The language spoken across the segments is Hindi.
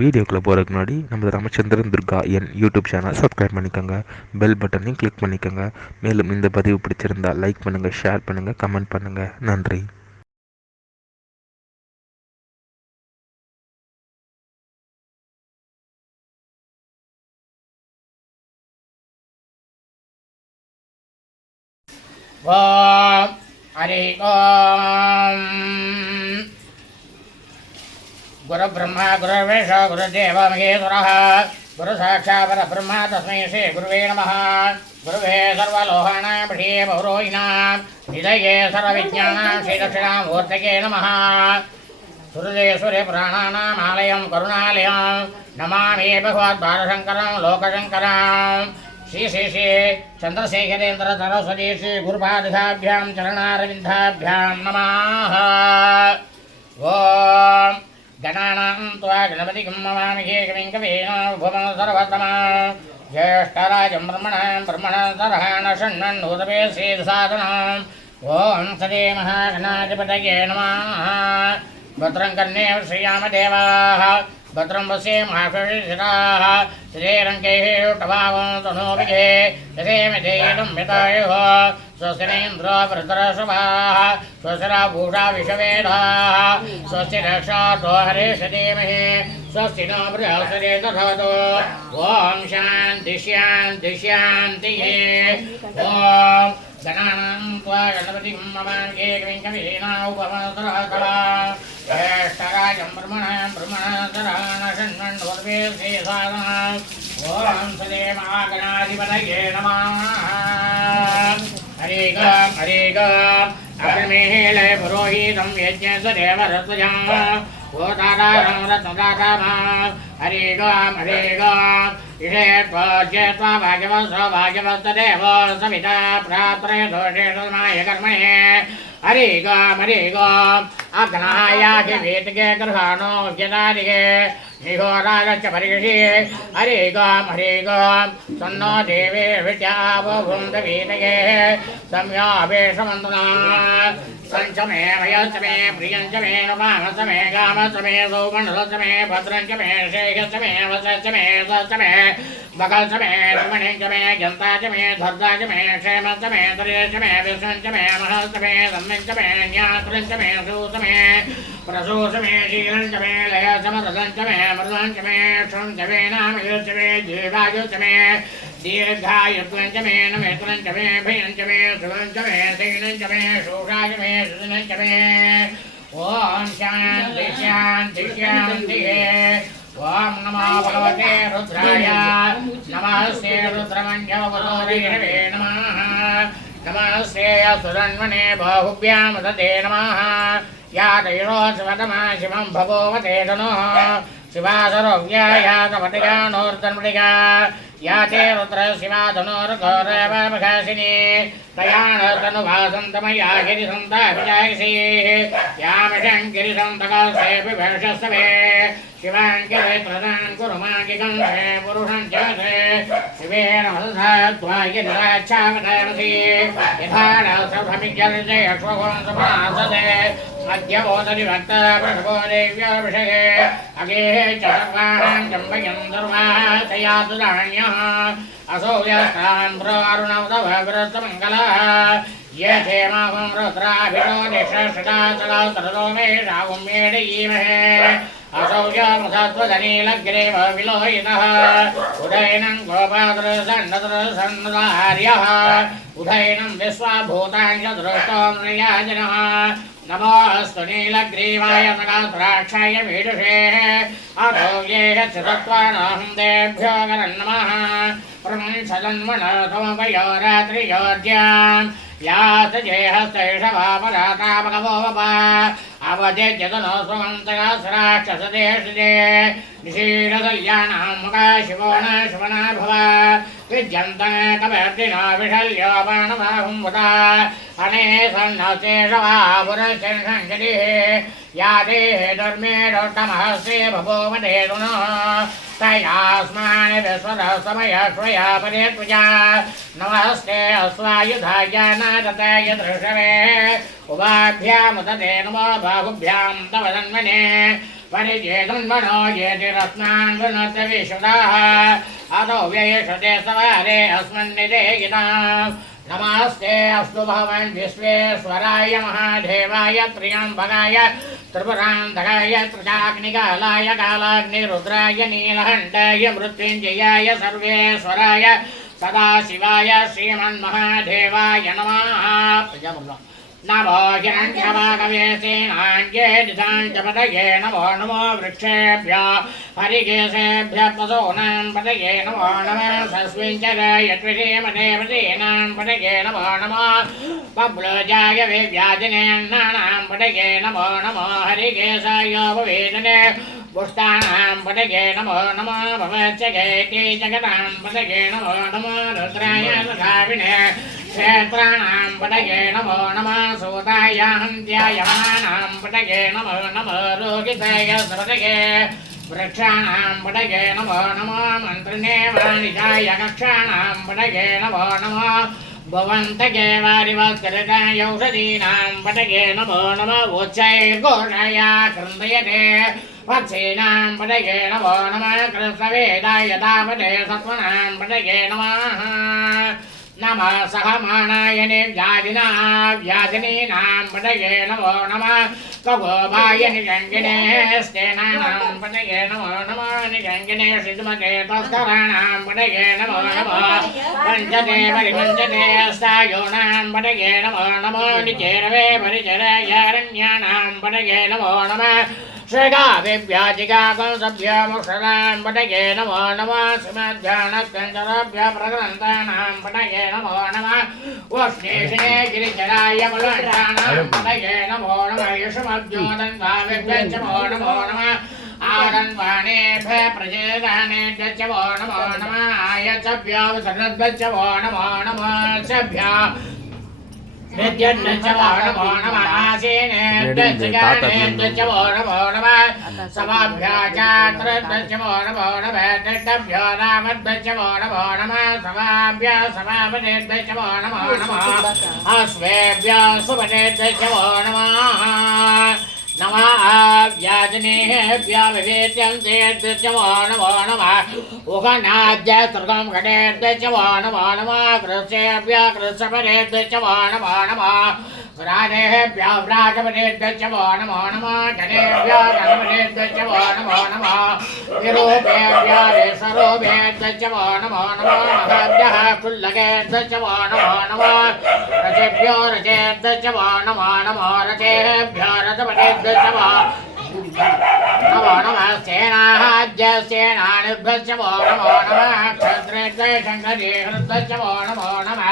வீடியோக்குள்ளே போகிறதுக்கு முன்னாடி நம்ம ராமச்சந்திரன் துர்கா என் யூடியூப் சேனல் சப்ஸ்கிரைப் பண்ணிக்கோங்க, பெல் பட்டனையும் கிளிக் பண்ணிக்கோங்க. மேலும் இந்த பதிவு பிடிச்சிருந்தால் லைக் பண்ணுங்கள், ஷேர் பண்ணுங்கள், கமெண்ட் பண்ணுங்கள். நன்றி. ஓம் ஹரி ஓம். குரு பிரம்மா குரு விஷ்ணு குரு தேவ மகேஸ்வரः குரு சாட்சாத் பரபிரம்மா தஸ்மை ஸ்ரீ குருவே நமः. குருவே சர்வலோகானாं விஷயே பௌரோகிணாம் ஹிதயே சர்வவிஜ்ஞானாं ஸ்ரீ தட்சிணாமூர்த்தயே நமः. சுருதேஸ்வரி புராணானாம் ஆலயம் கருணாலயம் நமாமி பகவத்பாலசங்கரம் லோகசங்கரம். श्री श्री श्री चंद्रशेखरेन्द्र सरस्वती श्री गुरुपादिकाभ्यां चरणारविन्दाभ्यां नमः. ओम गणानां त्वा गणपतिं नमामि कविं कवीनामुपमं सर्वतमः. ज्येष्ठराजं ब्रह्मणां शृण्वन्नोतपे श्रीसाधनम्. ओम सदे महागणाधिपतये नमः. भद्रं कर्णेव श्रीयामदेवाः भद्रं वसे महाशरीराः श्रीरङ्गैः टवावं तनोभिः यथेमितेदं मितायुः स्वस्तिरेन्द्रो वृत्रशुभाः स्वस्तिराभूषा विषवेदाः स्वस्ति रक्षातो हरेश धीमहि स्वस्ति नो बृहस्पतिः दधातु. ॐ शान्ति शान्ति शान्तिः. ॐ गणानां त्वा गणपतिं नमामि कविं कवीनामुपमं सर्वतमः. ज्येष्ठराजं ब्रह्मणां शृण्वन्नोतपे श्रीसाधनम्. ॐ सदे महागणाधिपतये नमः. हरि ओम् हरि ओम्. अग्निमेले पुरोहितं यज्ञस्वदेव रत्वजं गोदादारं रत्नदातामः. हरि ओम् हरि ओम्. इषे त्वज्येत्वा भाग्यवत्सो भाग्यवत्सदेव सविता प्राप्तये दोषेषमाय कर्मणे. हरि ओम् हरि ओम्. अग्नायाहि वेदिके गृहाणो यदादिके निहोरागच्छ परिषि. हरि ओम् हरि ओम्. सन्नो देवे विद्यावो भुन्दवीतये सम्यावेशमन्त्रणा संचमे भयश्चमे प्रियञ्चमे नुकामश्चमे कामश्चमे सौमण्डलश्चमे भद्रञ्चमे शेखश्चमे वसश्चमे सश्चमे बकल्चमे सुमणिञ्चमे जन्ताचमे धर्ताचमे क्षेमश्चमे तुर्यश्चमे विष्णुञ्चमे महश्चमे सम्मिञ्चमे न्यासृञ्चमे सूचमे प्रसूचमे शीलञ्चमे लयश्चमदलञ्चमे मृदञ्चमे क्षुञ्चमे नामयुश्चमे जीवायुश्चमे दीर्घायुत्वञ्चमे नमेत्वञ्चमे भयञ्चमे सुवञ्चमे शैलञ्चमे शोषाचमे सुजनञ्चमे. ॐ शान्ति शान्ति शान्तिः. ॐ नमो भगवते रुद्राय नमस्ते रुद्रमण्डलवरोधये नमः. नमस्ते सुरन्वने बाहुभ्यां ददे नमः. या दैरोत्सवतमा शिवं भगवते तनोः शिवासरोग्या या तपतिका नोर्तन्मृतिका या ते रुद्र शिवा धनुर्घोरवमघासिनी तया नर्तनुभासन्तमया गिरिसन्ताभिजायसी यामिषं गिरिसन्तकास्तेऽपि भर्षस्तवे शिवाङ्किरे प्रदान् कुरुमाङ्किकं ते पुरुषं च ते शिवेन मनसा त्वा गिरिराच्छावतामसि यथा नौसभमिज्यर्जे अश्वगों समासते अद्यवोदरि भक्ता प्रभो देव्याभिषेके अगेः च सर्वाणां जम्बयं सर्वाः तयातु धान्यः असो यस्तान् प्रोरुणवदभवृतमङ्गलः ये क्षेमाहं रुद्राभिरो निषष्टातलो मे रावं मेडयीमहे असौ यमसत्त्वदनीलग्रेव विलोहितः उदयनं गोपादृसन्नदृसन्नदार्यः उदयनं विश्वाभूतानि च दृष्टो नृयाजनः. नमोऽस्तु नीलग्रीवाय नगात्राक्षाय मीडुषे अतो ये चितत्वानाहं तेभ्यो नमः. प्रमंसजन्मनसमपयो रात्रियोर्ज्यां यात जेहस्तैषवापरातापगवो वपा अवजेद्यतनो स्वमन्तकासराक्षसदेशे निशीलकल्याणां मुखा शिवो न शिवना भव विद्यन्तं कवर्तिनो विशल्यो बाणवाहुं मुदा अने सन्नशेषवा पुरश्चर्षञ्जलिः या देः धर्मेणोत्तमहस्ते भवोमते तुनो तयास्मान् विश्वदस्तमयश्वया परित्वजा नमस्ते अश्वायुधाय नादताय दृशवे उभाभ्यामुदते नमो बाहुभ्यां तव जन्मने परिजेतुन्मनो येति रत्नान् गुणोत्त विशुदाः अतो व्ययेषते सवारे अस्मन्निदेगिनाम् नमस्ते अस्तु भगवन् विश्वेश्वराय महादेवाय त्र्यम्बकाय त्रिपुरान्तकाय त्रिशाग्निकालाय कालाग्निरुद्राय नीलकण्ठाय मृत्युञ्जयाय सर्वेश्वराय सदाशिवाय श्रीमन्महादेवाय नमः नमो हिरण्यवागवेसेनान्ये दिशाञ्चपतये नमो नमो वृक्षेभ्यो हरिकेशेभ्यः पशूनां पतये नमो नमः सस्मिञ्चरयत्विषेमदेवतीनां पतये नमो नमः बब्लोजाय विव्याजिनेन्नानां पतये नमो नमो हरिकेशाय भवेदने पुष्टानां पतये नमो नमः भवत्यगेति जगतां पतये नमो नमः रुद्राय तथाविने क्षेत्राणां पतये नमो नमः सूताय हन्त्याय वनानां पतये नमो नमः रोहिताय पतये वृक्षाणां पतये नमो नमः मन्त्रिणे वाणिजाय कक्षाणां पतये नमो नमः भवन्तके वारिवत्करिताय औषधीनां पतये नमो नमः उच्चैर्घोषाय क्रन्दयते वत्सीनां पतये नमो नमः कृष्णवेदाय तापते सत्त्वनां पतये नमः नमः सहमानाय निर्व्याधिनां पतये नमो नमः कगोभाय निजङ्गिने स्तेनानां पतये नमो नमः निजङ्गिने सिद्धमते तस्कराणां पतये नमो नमः पञ्चते परिपञ्चते अस्तायोनां पतये नमो नमः निचेरवे परिचरयारण्यानां पतये नमो नमः श्रीगाभिव्याजिकाकुंसभ्यमुषरां पतये नमो नमः श्रीमध्यानस्कन्धरभ्य प्रग्रन्थानां पतये नमो नमः वष्णेशिने गिरिचराय कुलण्डानां पतये नमो नमः यशमभ्योदन्वाभिभ्यश्च नमो नमः आरन्वाणेभ्यः प्रचेदानेभ्यश्च नमो नमः आयचभ्यो विसर्गभ्यश्च नमो नमः सभ्यः नित्यन्नश्च नमो नमः आसीनेभ्यश्च ज्ञानेभ्यश्च नमो नमः समाभ्याचात्रभ्यश्च नमो नमः तिष्ठभ्यो रामभ्यश्च नमो नमः समाभ्यः समापदेभ्यश्च नमो नमः अश्वेभ्यः सुपदेभ्यश्च नमः नमः व्याजनेभ्यः विवेच्यन्तेभ्यश्च नमो नमः उगनाद्य सर्गं घटेभ्यश्च नमो नमः कृष्येभ्यः कृष्यपदेभ्यश्च नमो नमः राधेभ्यः व्राजपदेभ्यश्च नमो नमः जनेभ्यः जनपदेभ्यश्च नमो नमः विरूपेभ्यः विसरूपेभ्यश्च नमो नमः नभेभ्यः कुल्लकेभ्यश्च नमो नमः रचेभ्यो रचेभ्यश्च नमो नमः रचेभ्यः रचपदेभ्यश्च नमो नमः सेनाहाज्यसेनानिभ्यश्च नमो नमः क्षत्रेभ्यः शङ्खदेहृभ्यश्च नमो नमः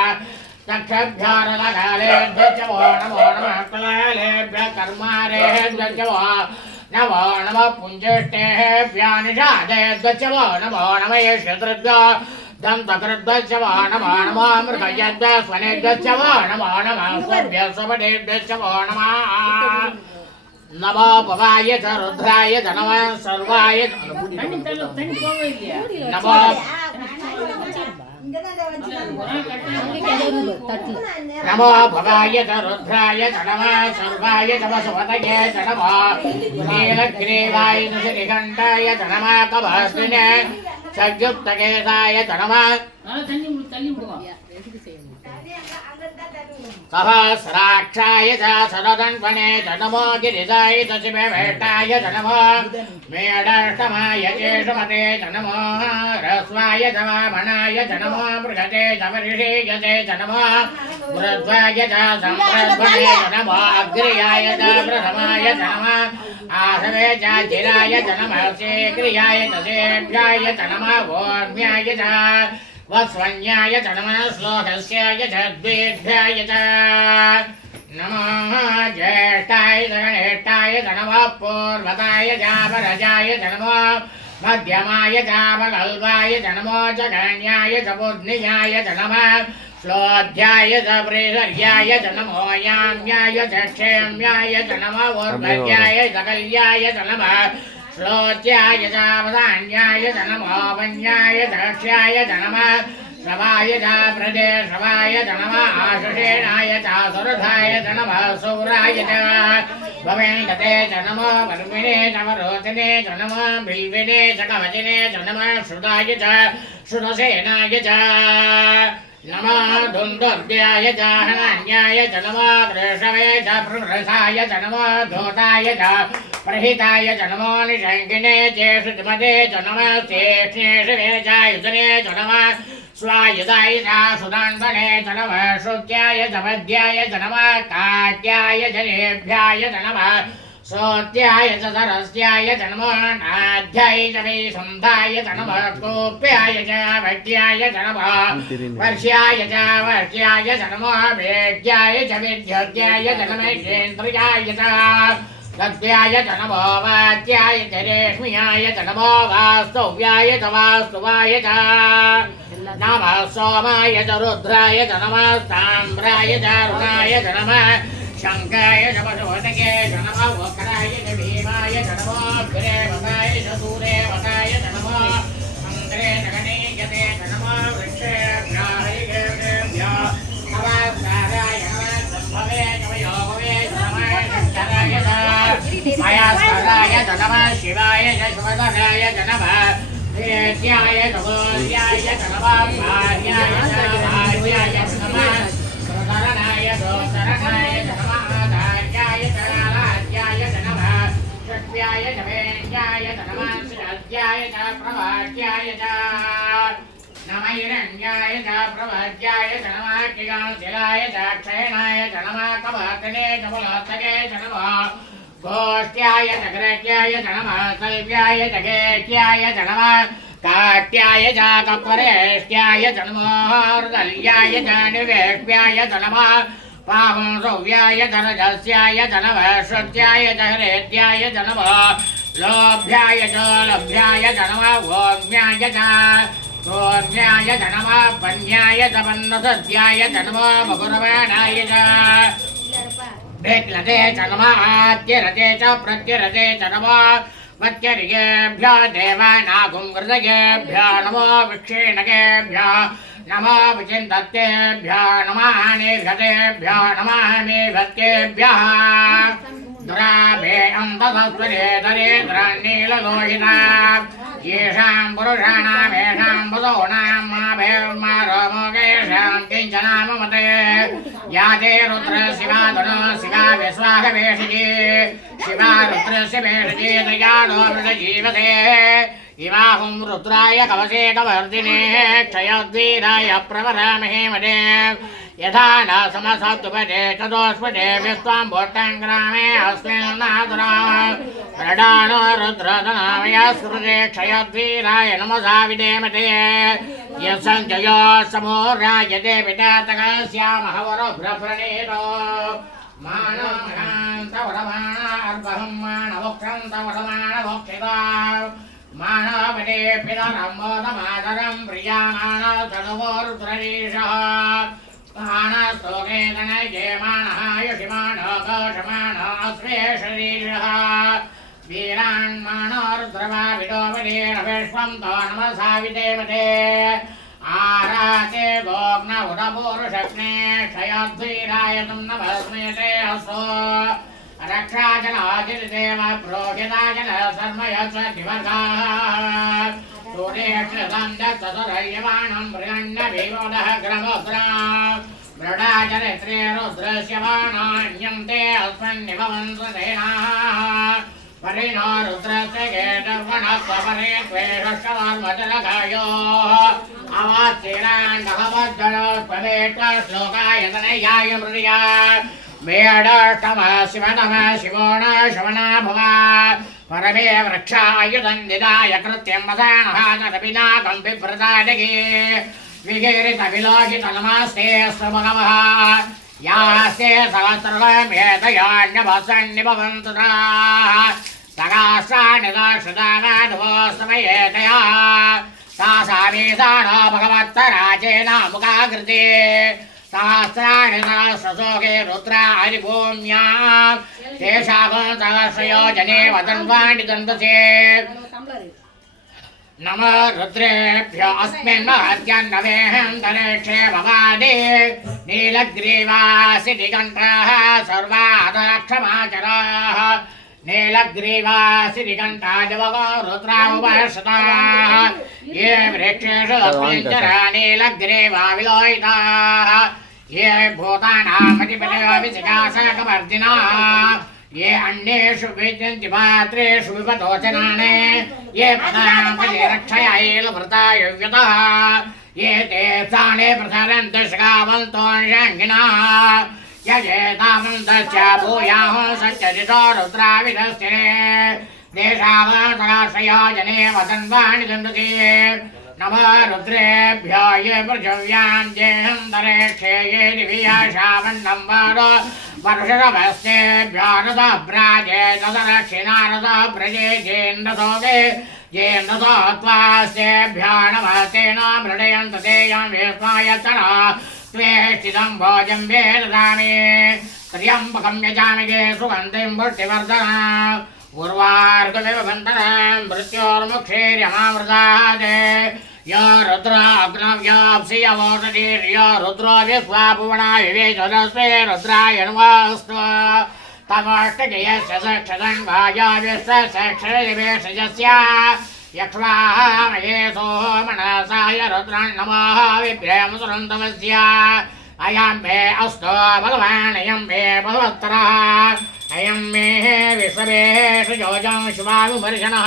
दक्षभ्यो रथकालेभ्यश्च नमो नमः कुलालेभ्यः कर्मारेभ्यश्च नमो नमः पुञ्जेष्टेभ्यः निषादेभ्यश्च नमो नमः यशतृभ्यो दन्तकृद्भ्यश्च नमो नमः मृगयद्भ्यः स्वनेभ्यश्च नमो नमः स्वभ्यः स्वपदेभ्यश्च नमः नमो भवाय च रुद्राय च नमः सर्वाय नमो नमो भवाय च रुद्राय च नमः सर्वाय च वसुपतये च नमः नीलग्रीवाय च श्रीकण्ठाय च नमः कवस्त्रिने संयुक्तकेशाय च नमः सहस्राक्षाय च सरदन्वने च नमो गिरिजाय च शिववेष्टाय च नमो मेढष्टमाय चेषुमते च नमो ह्रस्वाय च वामनाय च नमो मृगते च वरिषीयते च नमो वृद्धाय च सम्प्रध्वने च नमो अग्र्याय च प्रथमाय च नमः आसवे च चिराय च नमः शीघ्रियाय च सेभ्याय च नमः वोर्म्याय च वस्वन्याय च नमः श्लोकस्याय च द्वेभ्याय च नमः ज्येष्ठाय च गणेष्ठाय च नमः पूर्वताय च परजाय च नमः मध्यमाय च मगल्वाय च नमो च गण्याय च बुद्धियाय च नमः श्लोध्याय च प्रेसर्याय च नमो याम्याय च क्षेम्याय च नमः ऊर्ध्वर्याय च कल्याय च नमः श्लोच्याय च वदान्याय च नमो वन्याय च रक्ष्याय च नमः शवाय च प्रदे शवाय च नमः आशुषेणाय च सुरथाय च नमः सौराय च भवेन्दते च नमः वर्मिणे च वरोचने च नमः बिल्विने च कवचिने च नमः श्रुताय च श्रुतसेनाय च नमः धुन्दुभ्याय च हनान्याय च नमः वृषवे च प्रवृषाय च नमः धूताय च प्रहिताय च नमो निषङ्गिने चेषुमते च नमः चेष्णेषवे च युजने च नमः स्वायुधाय च सुदान्वने च नमः श्रुत्याय च पद्याय च नमः कात्याय च नेभ्याय च नमः सोत्याय च सरस्याय च नमः नाध्याय च वैसन्धाय च नमः कोप्याय च भट्याय च नमः वर्ष्याय च वर्ष्याय च नमः वेद्याय च विद्युत्याय च नमः केन्द्रियाय च सत्याय च नमो वाच्याय च रेष्म्याय च नमो वास्तव्याय च वास्तुवाय च नमः सोमाय च रुद्राय च नमः ताम्राय च रुणाय च नमः शङ्काय च पशुपतये च नमः वक्राय च भीमाय च नमः गिरेवताय च सूरेवताय च नमः अङ्ग्रे च गणेयते च नमः वृक्षेभ्यः हरिकेभ्यः नमस्काराय नमः सम्भवे च वयोभवे च नमः शङ्कराय च मयास्कराय च नमः शिवाय च शिवधराय च नमः वेद्याय च गोल्याय च नमः भार्याय च भार्याय च नमः प्रधरणाय दोतरणाय च नमः धार्याय च राज्याय च नमः षट्व्याय च वेद्याय च नमः श्रद्धाय च प्रभाज्याय च नमैरण्याय च प्रभाज्याय च नमः किगांशिलाय च क्षयणाय च नमः कवाकने च पुलातके च नमः गोष्ट्याय च ग्रह्याय च नमः कल्प्याय च गेट्याय च नमः काट्याय च कपरेष्ट्याय च नमः हृदल्याय च निवेष्ट्याय च नमः पावंसव्याय च रजस्याय च नमः श्रुत्याय च हृद्याय च नमः लोभ्याय च लभ्याय च नमः गोम्याय च गोम्याय च नमः पन्याय च पन्नसद्याय च नमः मकुरवाणाय च भेक्लते च नमः आद्यरते च प्रत्यरते च नमः मत्यर्येभ्यो देवानागुं हृदयेभ्यो नमो विक्षीणकेभ्यो नमो विचिन्ततेभ्यो नमः निभृतेभ्यो नमः मेभत्येभ्यः दुराभे अन्तसस्वरे दरेन्द्रनीललोहिता येषां पुरुषाणामेषां वधूनां माभेर्मारोमोगेषां किञ्चनाममते याते रुद्रशिवा धनो शिवा विश्वाहवेषिजी शिवा रुद्रस्य भेषजी दयालो मृतजीवते इमाहुं रुद्राय कवचे कवर्दिने क्षयद्वीराय प्रवरामहे मदे यथा न समसत्वपदे तदोष्पदे विश्वां भूताङ्ग्रामे अस्मिन्नादुरा प्रडानो रुद्रधनामया स्मृते क्षयद्वीराय नमसा विदेमते यत्सञ्जयो समोरायते पितातकस्यामहवरो भ्रप्रणीतो मानवकान्तवरमाणार्बहं मानवोक्षन्तवरमाणभोक्षिता मानवपदे पितरम्बोधमादरं प्रियामाणो तनुवोरुद्ररीशः मानस्तोके तनये मानः युषिमाणो घोषमाणो अश्वेषरीशः वीरान्माणो रुद्रवाविडोपदीरविश्वं तो नमसा विदेवते आराते गोग्न उदपूरुषग्ने क्षयद्वीराय तं नमस्मेते अस्तु रक्षाजनाजिदेव प्रोहिताजन सर्मयच दिवगाः सूर्येक्षदन्दचतुरयमाणं मृगण्डविवोदः ग्रमोद्रा मृडाचरित्रे रुद्रस्य बाणान्यं ते अस्मन्निभवन्सुसेनाः परिणो रुद्रस्य गेटर्वणस्वपरे त्वेषष्टवर्मजलगायोः अवाच्चिराण्डहवज्जलोष्पवेष्टश्लोकाय तनयाय मृदया वेडष्टमः शिवनमः शिवो न शवना भवा परमे वृक्षायुधन्दिदाय कृत्यं वसानः तदपिनाकं बिभ्रताडगे विगिरितविलोकितनमस्ते स्वभगवः यास्ते सहस्रमेतयान्यभसन्निभवन्तु सगास्राणि दाश्रुतामाधवोऽस्तमयेतया तासामीसानो भगवत्तराजेनामुखाकृते सहस्राणि सहस्रशोके रुद्रा हरिभूम्या तेषां सहस्रयोजने वदन्वाणि दन्तसे नमो रुद्रेभ्यो अस्मिन् महद्यन्नवेहन्तरिक्षे भवादि नीलग्रीवासि दिगन्ताः सर्वादाक्षमाचराः नीलग्रीवासि दिगन्तादिवगो रुद्रामुपश्रुताः ये वृक्षेषु अस्मिञ्चरा नीलग्रीवा विलोहिताः ये भूतानामधिपतिविशिखासकवर्जिनाः ये अन्येषु विद्यन्ति पात्रेषु विपदोचनाने ये पदाम्पति रक्षयायैलभृता युव्यतः ये ते स्थाने प्रसरन्ति शिखावन्तोऽंशाङ्गिनः यजेतावन्तश्च भूयाहो सत्यजितो रुद्राविधस्ते देशावसराश्रयो जने वदन्वाणि दन्दति नमो रुद्रेभ्यो ये पृथिव्यां जेहन्तरिक्षे ये दिव्याशावन्नं वरो वर्षरभस्तेभ्यो रथभ्राजे तदरक्षिणारथभ्रजे जेन्द्रसोदे जेन्द्रसो त्वास्तेभ्यो नमस्तेन मृडयन्त ते यं विस्मायचन त्वेष्टिदं भोजं वेददामि त्र्यम्बकं यजामहे सुगन्धिं पुष्टिवर्धनम् उर्वार्कमिव बन्धनं मृत्योर्मुक्षीर्यमामृतादे यो रुद्राग्नव्याप्सि यवोषधीर्यो रुद्रो विश्वाभुवना विवेचनस्वे रुद्राय नमोऽस्तु तमष्टकयस्य सक्षदन्वाया विश्वसक्षरदिवेशयस्य यक्ष्वामये सोमनसाय रुद्रान् नमः विभ्रेमसुरन्तमस्य अयं मे अस्तु भगवान् अयं मे भगवत्तरः अयं मे विश्ववेषु योजं शिवानुवर्षणः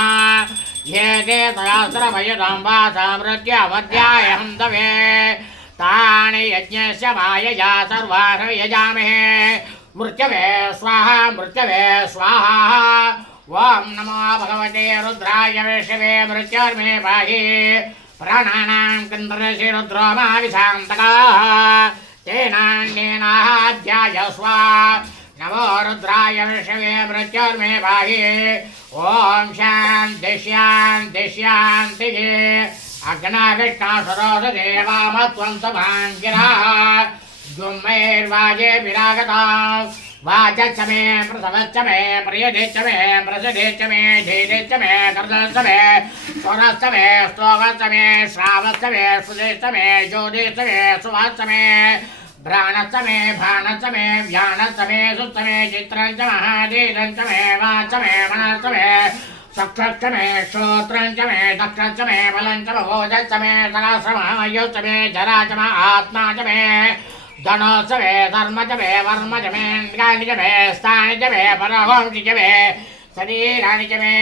ये ते तयास्त्रभयतां वासामृत्यामध्यायहं तवे तानि यज्ञस्य मायया सर्वान् यजामहे मृत्यवे स्वाहा ॐ नमो भगवते रुद्राय विष्णवे मृत्योर्मे पाहि प्राणानां कन्दरसि रुद्रो माविशान्तकाः तेनान्येनाध्यायस्व नमो रुद्राय विष्णवे मृत्योर्मे पाहि ॐ शान्ति शान्ति शान्तिः अग्नाविष्णासुरोदेवामत्वं समाङ्गिराः जुम्मैर्वाजे विरागता वाचच्च मे प्रसवच्च मे प्रियदिच्च मे प्रसदिच्च मे धीरिच्च मे कर्दच्च मे स्वरश्च मे स्तोगच्च मे श्रावश्च मे सुदिश्च मे ज्योतिश्च मे सुवाच्च मे भ्राणश्च मे भाणश्च मे व्याणश्च मे सुश्च मे चित्रञ्च महादीरञ्च मे वाच्च मे मनश्च मे चक्षुश्च मे श्रोत्रञ्च मे दक्षश्च मे बलञ्च भोजश्च मे सहस्रमायुश्च मे जरा च मे आत्मा च मे धनोश्च मे धर्म च मे वर्म च मे इन्द्रियाणि च मे स्थानि च मे परहोंसि च मे शरीराणि च मे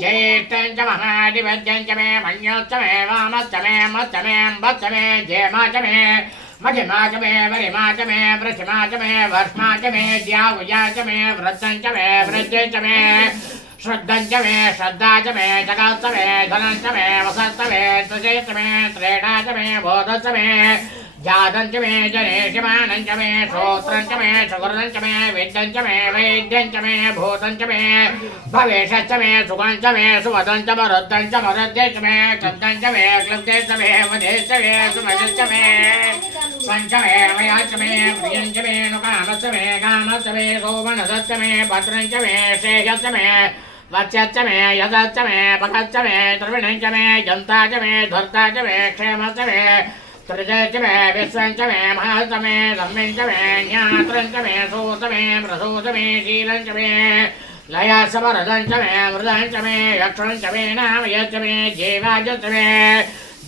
ज्येष्ठं च महाधिपत्यं च मे मन्योश्च मे वामश्च मे मश्च मे अम्बश्च मे जेमा च मे मध्यमा च मे वरिमा च मे वृषमा च मे वर्ष्मा च मे द्यावुजा च मे वृद्धं च मे वृद्धे च मे श्रद्धं च मे श्रद्धा च मे जगत् च मे धनं च मे वसत् च मे तुजे च मे त्रेणा च मे बोधं च मे जातं च मे जनेष्यमानं च मे श्रोत्रं च मे सुकृतं च मे विद्यं च मे वैद्यं च मे भूतं च मे भवेशश्च मे सुखं च मे सुवदं च मरुद्धं च मरुद्धे च मे चन्दं च मे क्लुब्धे च मे वधे च मे सुमजश्च मे स्वं च मे मया च मे प्रियं च मे नुकामश्च मे कामश्च मे सोमनसश्च मे भद्रं च मे शेषश्च मे वत्स्यश्च मे यदश्च मे पकश्च मे द्रविणं च मे जन्ता च मे धर्ता च मे क्षेमश्च मे त्रिजय च मे विश्वं च मे महश्च मे सम्यं च मे ज्ञात्रं च मे सूत मे प्रसूत मे शीलं च मे लया समरदं च मे मृदं च मे यक्षं च मे नामयश्च मे जीवाय च मे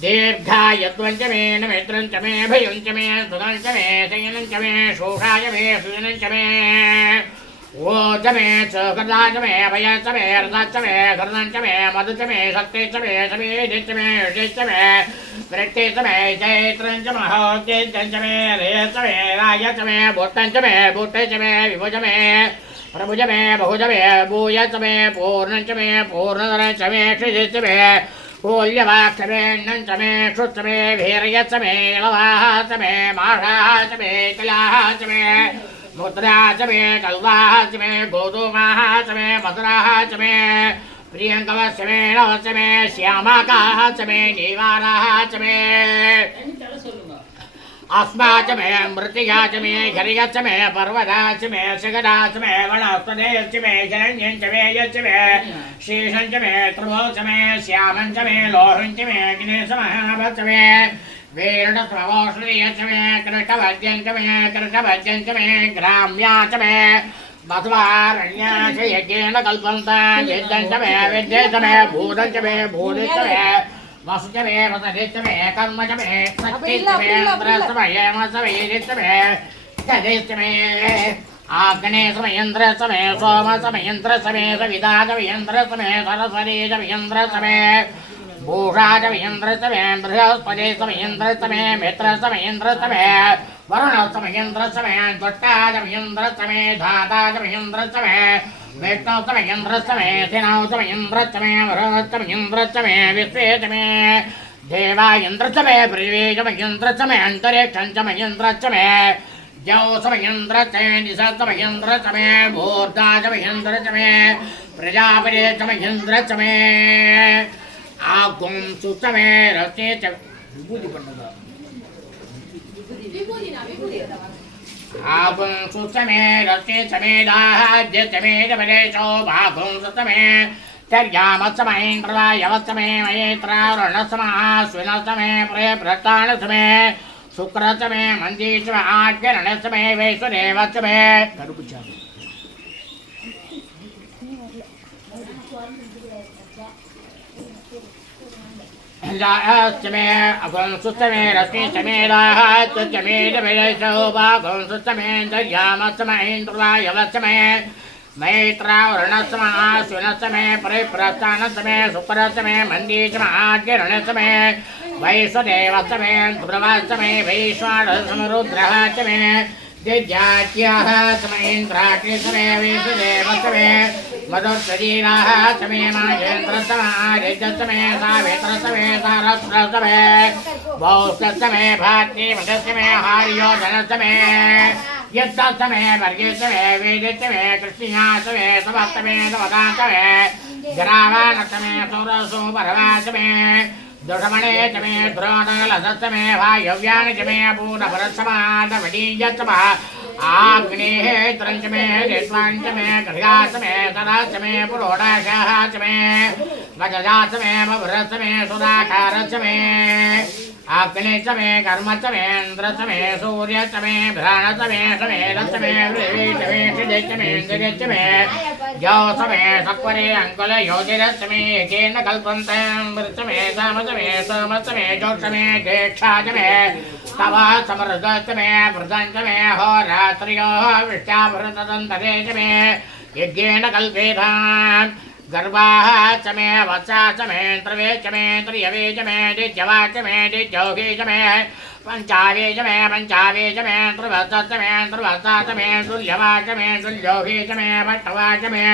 दीर्घायत्वं च मे नमित्रं च मे भयं च मे सुगं च मे शयनं च मे शोषाय मे सुजनं च मे ओज मे सुकृता च मे भय च मे रथा च मे घृतं च मे मधु च मे शक्ति च मे समेधि च मे ऋषि च मे वृत्ति च मे चैत्रं च महोद्यं च मे रेय च मे राय च मे भूतं च मे भूते च मे विभुज मे प्रभुज मे बहुज मे भूय च मे पूर्णं च मे पूर्णधरं च मे क्षिति च मे पूल्यवाक्ष मे नं च मे क्षुत् च मे वीर्य च मे लवाः च मे माषाः च मे तिलाः च मे मुद्रा च मे कल्वाः च मे गोधूमाः च मे मधुराः च मे प्रियङ्कवश्च मे नवश्च मे श्यामाकाः च मे नीवाराः च मे अस्माच मे मृतिकाच मे घरियच मे पर्वताच मे शिखराच मे वनस्पतेश्च मे शरण्यञ्च मे यच्च मे शेषञ्च मे त्रिभुवञ्च मे श्यामञ्च मे लोहञ्च मे अग्निशमहाभच्च मे वीरणस्वोष्णीयच मे कृष्णभज्यञ्च मे ग्राम्याच मे बसवारण्याच यज्ञेन कल्पन्ता विद्यञ्च मे विद्येच मे भूतञ्च मे भूतिश्च मे वसुच मे वसतिश्च मे कर्मच मे सत्यश्च मे इन्द्रश्च मे यमश्च मे ईरिश्च मे गतिश्च मे आग्नेयश्च मे इन्द्रश्च मे सोमश्च मे इन्द्रश्च मे सविताश्च मे इन्द्रश्च मे सरस्वतीश्च मे इन्द्रश्च मे भूषाश्च मे इन्द्रश्च मे बृहस्पतिश्च मे इन्द्रश्च मे मित्रश्च मे इन्द्रश्च मे वरुणश्च मे इन्द्रश्च मे त्वष्टाश्च मे इन्द्रश्च मे धाताश्च मे इन्द्रश्च मे विष्णुश्च मे इन्द्रश्च मे सिनौश्च मे इन्द्रश्च मे वरुणश्च मे इन्द्रश्च मे विश्वेश्च मे देवा इन्द्रश्च मे पृथिवीश्च मे इन्द्रश्च मे अन्तरिक्षञ्च मे इन्द्रश्च मे जौश्च मे इन्द्रश्च मे निशश्च मे इन्द्रश्च मे भूर्धाश्च मे इन्द्रश्च मे प्रजापतिश्च मे इन्द्रश्च मे आगुंसुश्च मे रश्मिश्च विभूति पण्णदा आगुंसुश्च मे रश्मिश्च मे दाहाज्यश्च मे दवदेशो भागुंसुश्च मे चर्यामश्च मे इन्द्रवायवश्च मे मयेत्रावरुणश्च मे अश्विनश्च मे प्रियभ्रतानश्च मे शुक्रश्च मे मन्दीश्च मे आद्यरणश्च मे वैश्वदेवश्च मे जायश्च मे अगुंसुश्च मे रश्मिश्च मे दाहाज्यश्च मे दवदेशो भागुंसुश्च मे चर्यामश्च मे इन्द्रवायवश्च मे मैत्रावरुणश्च मे अश्विनश्च मे परिप्रस्थानश्च मे शुक्रश्च मे मन्दीश्च मे आद्यरणश्च मे वैश्वदेवश्च मे ध्रुवश्च मे वैश्वानरश्च मे रुद्रश्च मे दिव्याख्याः च मे इन्द्राग्निश्च मे वैश्वदेवश्च मे मधुसरीराः च मे माहेन्द्रश्च मे आदित्यश्च मे सावित्रश्च मे सरस्वतश्च मे वौष्ठश्च मे भाद्रपदश्च मे हार्योधनश्च मे यत्तश्च मे वर्गेश्च मे वेदश्च मे कृष्णयाश्च मे समस्त मे नवदाश्च मे जरावानश्च मे सौरसो परवाश्च मे दुषमणे च मे द्रोणलसश्च मे वायव्यानि च मे पूर्णभरत्समादवडीयश्च मे आग्नेः त्रञ्च मे ऋत्वाञ्च मे गृहाश्च मे सदाश्च मे पुरोडाशाः च मे गजजाश्च मे बभ्रश्च मे सुदाकारश्च मे अग्निश्च मे कर्मश्च मे इन्द्रश्च मे सूर्यश्च मे भ्राणश्च मे समेधश्च मे पृथिवीश्च मे क्षितिश्च मे इन्द्रियश्च मे जौश्च मे सक्वरे अङ्कुल योजिरश्च मे एकेन कल्पन्ते मृश्च मे सामश्च मे सोमश्च मे जोश्च मे ज्येष्ठाश्च मे तवः समृद्धश्च मे भृतञ्च मे होरात्र्योः विष्टाभृतदन्तरे च मे यज्ञेन कल्पेताम् गर्भाः च मे वत्सा च मे त्रवे च मे त्रियवे च मे दिज्यवा च मे दिज्यौघे च मे पञ्चावे च मे त्रिवत्सा च मे तुल्यवा च मे तुल्यौघे च मे पट्टवा च मे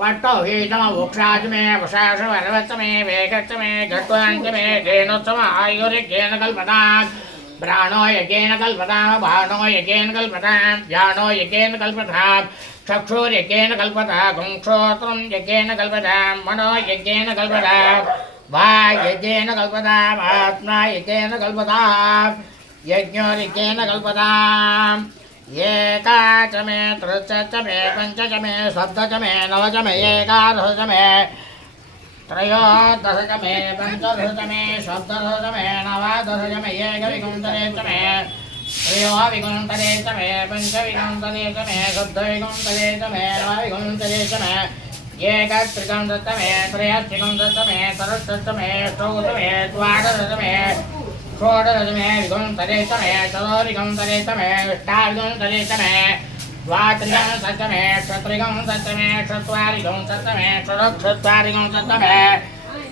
पट्टौघे च मे वुक्षा च मे वृषाशवर्वश्च मे वेगश्च मे घट्वान् च मे धेनुश्च मे आयुर्यज्ञेन कल्पताम् प्राणो यज्ञेन कल्पताम् भानो यज्ञेन कल्पताम् व्यानो यज्ञेन कल्पताम् चक्षुर्यज्ञेन कल्पताम् श्रोत्रं यज्ञेन कल्पताम् मनो यज्ञेन कल्पताम् वाग्यज्ञेन कल्पताम् आत्मा यज्ञेन कल्पताम् यज्ञोर्यज्ञेन कल्पताम् एका च मे त्रिच च मे पञ्च च मे सप्त च मे नव च मे एकादश च मे त्रयोदश च मे पञ्चदश च मे सप्तदश च मे नवादश च मे एकविंशतिः च मे त्रयोविंशतिः च मे पञ्चविंशतिः च मे सप्तविंशतिः च मे नवविंशतिः च मे एकत्रिंशत् च मे त्रयस्त्रिंशत् च मे चतुर्दश च मे षोडश च मे द्वादश च मे षोडश च मे विंशतिः च मे चतुर्विंशतिः च मे अष्टाविंशतिः च मे द्वात्रिंशत् च मे षट्त्रिंशत् च मे चत्वारिंशत् च मे षट्चत्वारिंशत् च मे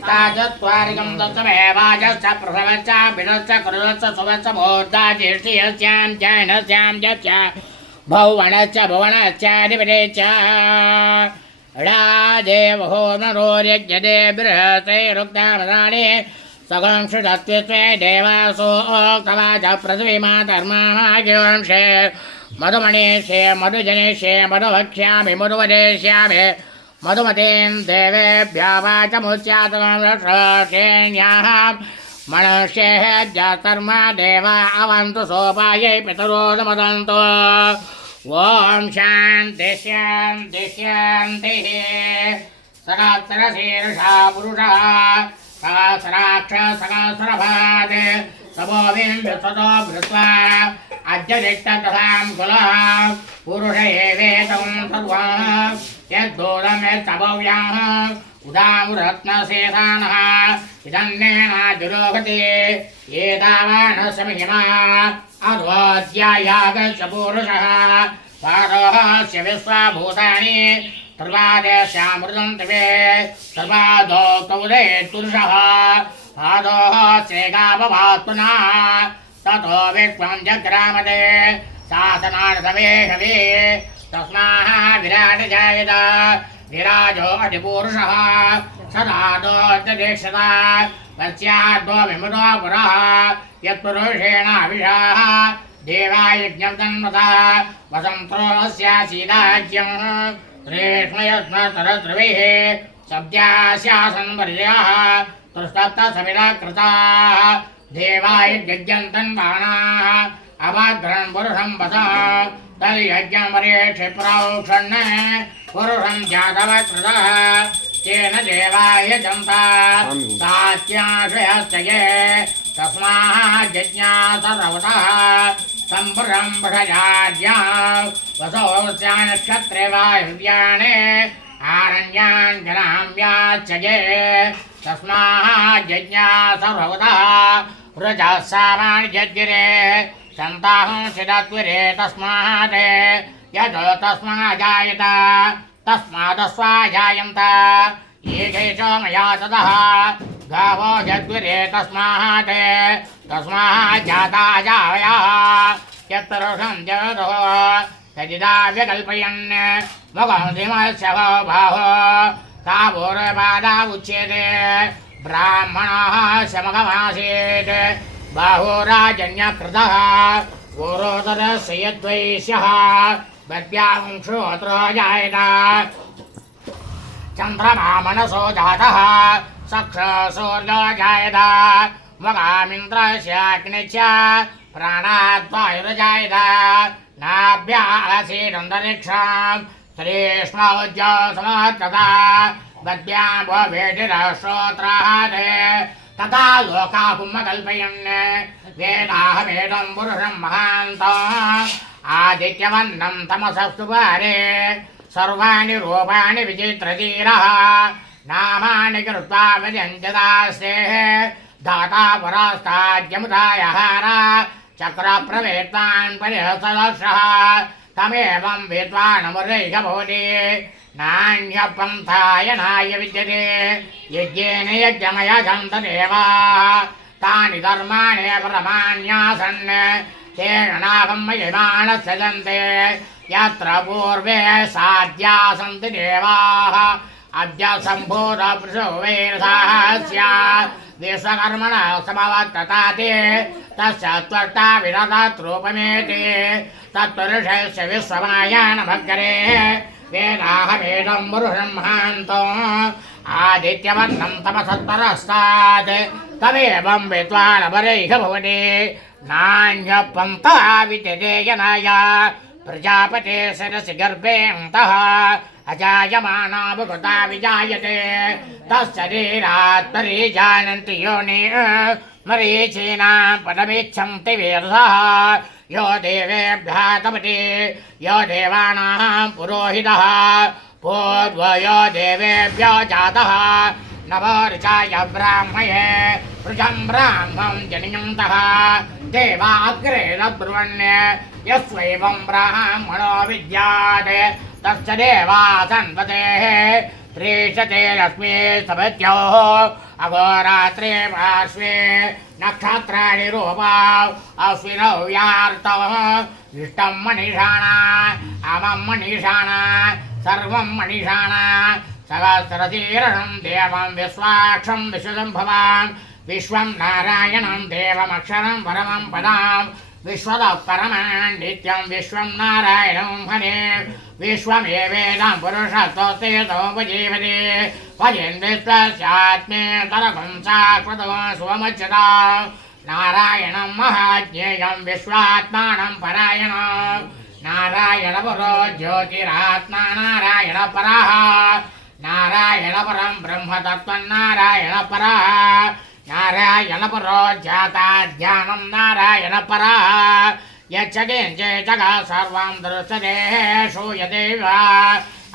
ताचत्वारिंशत् च मे वाजश्च प्रसवश्च विनश्च कृतश्च सुवश्च भोर्धा ज्येष्ठ्यस्यां जैनस्यां यच्च भौवनश्च भुवनश्चाधिपते च रादेवहो नरोर्यज्ञदे बृहस्पतिरुक्तामदानि सगंशुषत्वे देवासो ओक्तवाच पृथिवीमातर्मामागिवंशे मधुमणिष्ये मधुजनिष्ये मधुभक्ष्यामि मधुवदेष्यामि मधुमतीं देवेभ्यः वाचमुच्चातुं रक्षेण्याः मनुष्येभ्यस्तर्मा देवा अवन्तु सोपायै पितरो नमदन्तु ॐ शान्ति शान्ति शान्तिः सहस्रशीर्षा पुरुषः सहस्राक्ष सहस्रभात् समोविंशतो भृत्वा अद्यदिष्टतथां कुलः पुरुष एवेदं सर्वं यद्दूरं यत्सभव्याः उदामुरत्नशेषानः इदन्नेनाजुरोहति एतावानस्य महिमा अध्वाध्यायागच्छ पुरुषः पादोऽस्य विश्वभूतानि सर्वादेशामृतं दिवे सर्वादौ कौदे पुरुषः पादोऽस्येकापवात्मना ततो विश्वं जग्रामते शासनार्थवेहवे तस्माः विराट जायत विराजो अधिपुरुषः सदादोऽध्यक्षता तस्याद्वो विमुदो पुरः यत्पुरुषेण अभिषाः देवायज्ञं तन्मता वसन्तोऽस्यासीदाज्यं श्रेष्मयत्नतरद्रविः शब्द्यास्यासन् वर्जयः तुष्टत्तसमिधा कृताः देवायज्ञं तन्वाणाः अभद्रन् पुरुषं वसा तर्यज्ञं परीक्षिप्रौक्षण् पुरुषं जातवकृतः तेन देवाय जन्ता सात्याश्रयस्तये तस्माज्जज्ञा सर्वतः सम्पुरं वृषजाज्ञा वसोऽस्या नक्षत्रे वायुव्याणे आरण्यान् जनां व्याच्यये तस्माज्जज्ञा सर्वतः वृजः सामानि जज्ञिरे सन्तांसिदद्विरे तस्मात् यद् तस्माजायत तस्मादस्वाजायन्त येषैष मया ततः गावो जद्विरे तस्मात् तस्माज्जाताजावयः यत्पुरुषं जगतो यदिदा व्यकल्पयन् मुखंसिमस्य बाहो तावोर्बाधा उच्यते ब्राह्मणः शमकमासीत् बाहुराजन्यकृतः गोरोदरस्य यद्वैश्यः बद्भ्यामुक्षोत्रो जायत चन्द्रमा मनसो जातः सक्षसूर्यो जायत मगामिन्द्रस्याग्निश्च प्राणाद्वायुर्जायत नाभ्यासीदन्तरिक्षं श्रीष्मौज्यो समर्थता बद्भ्यां भवेतिरश्रोत्राः तथा लोका पुम्मकल्पयन् वेदाहमेदं पुरुषं महान्तम् आदित्यवन्नं तमसस्तु पारे सर्वाणि रूपाणि विचित्रधीरः नामानि कृत्वा व्यञ्जदास्ते दाता परास्ताद्यमुदायहार चक्रप्रवेत्तान् परिहसदर्शः तमेवं विद्वानमुरैः भवति नान्यपन्थाय नाय विद्यते यज्ञेन यज्ञमयजन्त देवाः तानि कर्माणि परमान्यासन् तेन नागं यजमानस्य जन्ते यत्र पूर्वे साध्या सन्ति देवाः अद्य सम्भूतपुरुषो वेदः स्यात् विश्वकर्मणः समवर्तताते तस्य त्वष्टा विदधातृपमेति तत्पुरुषस्य विश्वमायानमग्रे वेदाहमेदं पुरुषं महान्तम् आदित्यवन्नं तमसत्परस्तात् तमेवं विद्वानपरैः भवति नान्यपन्था विद्यते यनाय प्रजापते सरसि गर्भेऽन्तः अजायमाना भुक्ता विजायते तच्छरीरात् परिजानन्ति योनिः मरीचीनां पदमिच्छन्ति वीरः यो देवेभ्यः तपति यो देवानां पुरोहितः पूर्वयो देवेभ्यो जातः नभो ऋचाय ब्राह्मये पृजं ब्राह्मं जनियन्तः देवा अग्रे तद्ब्रुवन् यस्वैवं ब्राह्मणो विद्यात् तस्य देवा सन्वतेः प्रेषते लक्ष्मी सपत्योः अहोरात्रे पार्श्वे नक्षत्राणि रूपाः अश्विनौ व्यार्तवः इष्टं मनीषाणा अमं मनीषाणा सर्वं मनीषाणा सहस्रशीर्षं देवं विश्वाक्षं विशुदं भवां विश्वं नारायणं देवमक्षरं परमं पदां विश्वतः परमान् नित्यं विश्वं नारायणं हरे विश्वमेवेदं पुरुषस्तोस्ते सोपजीवते भजेन् विश्वस्यात्मे तरकं शाश्वतं स्वमच्युता नारायणं महाज्ञेयं विश्वात्मानं परायणं नारायणपरो ज्योतिरात्मा नारायणपरः नारायणपरं ब्रह्मतत्त्वं नारायणपरः नारायणपरो जाता ज्ञानं नारायणपरः यच्च किञ्चित् जगत् सर्वं दृश्यते श्रूयते वा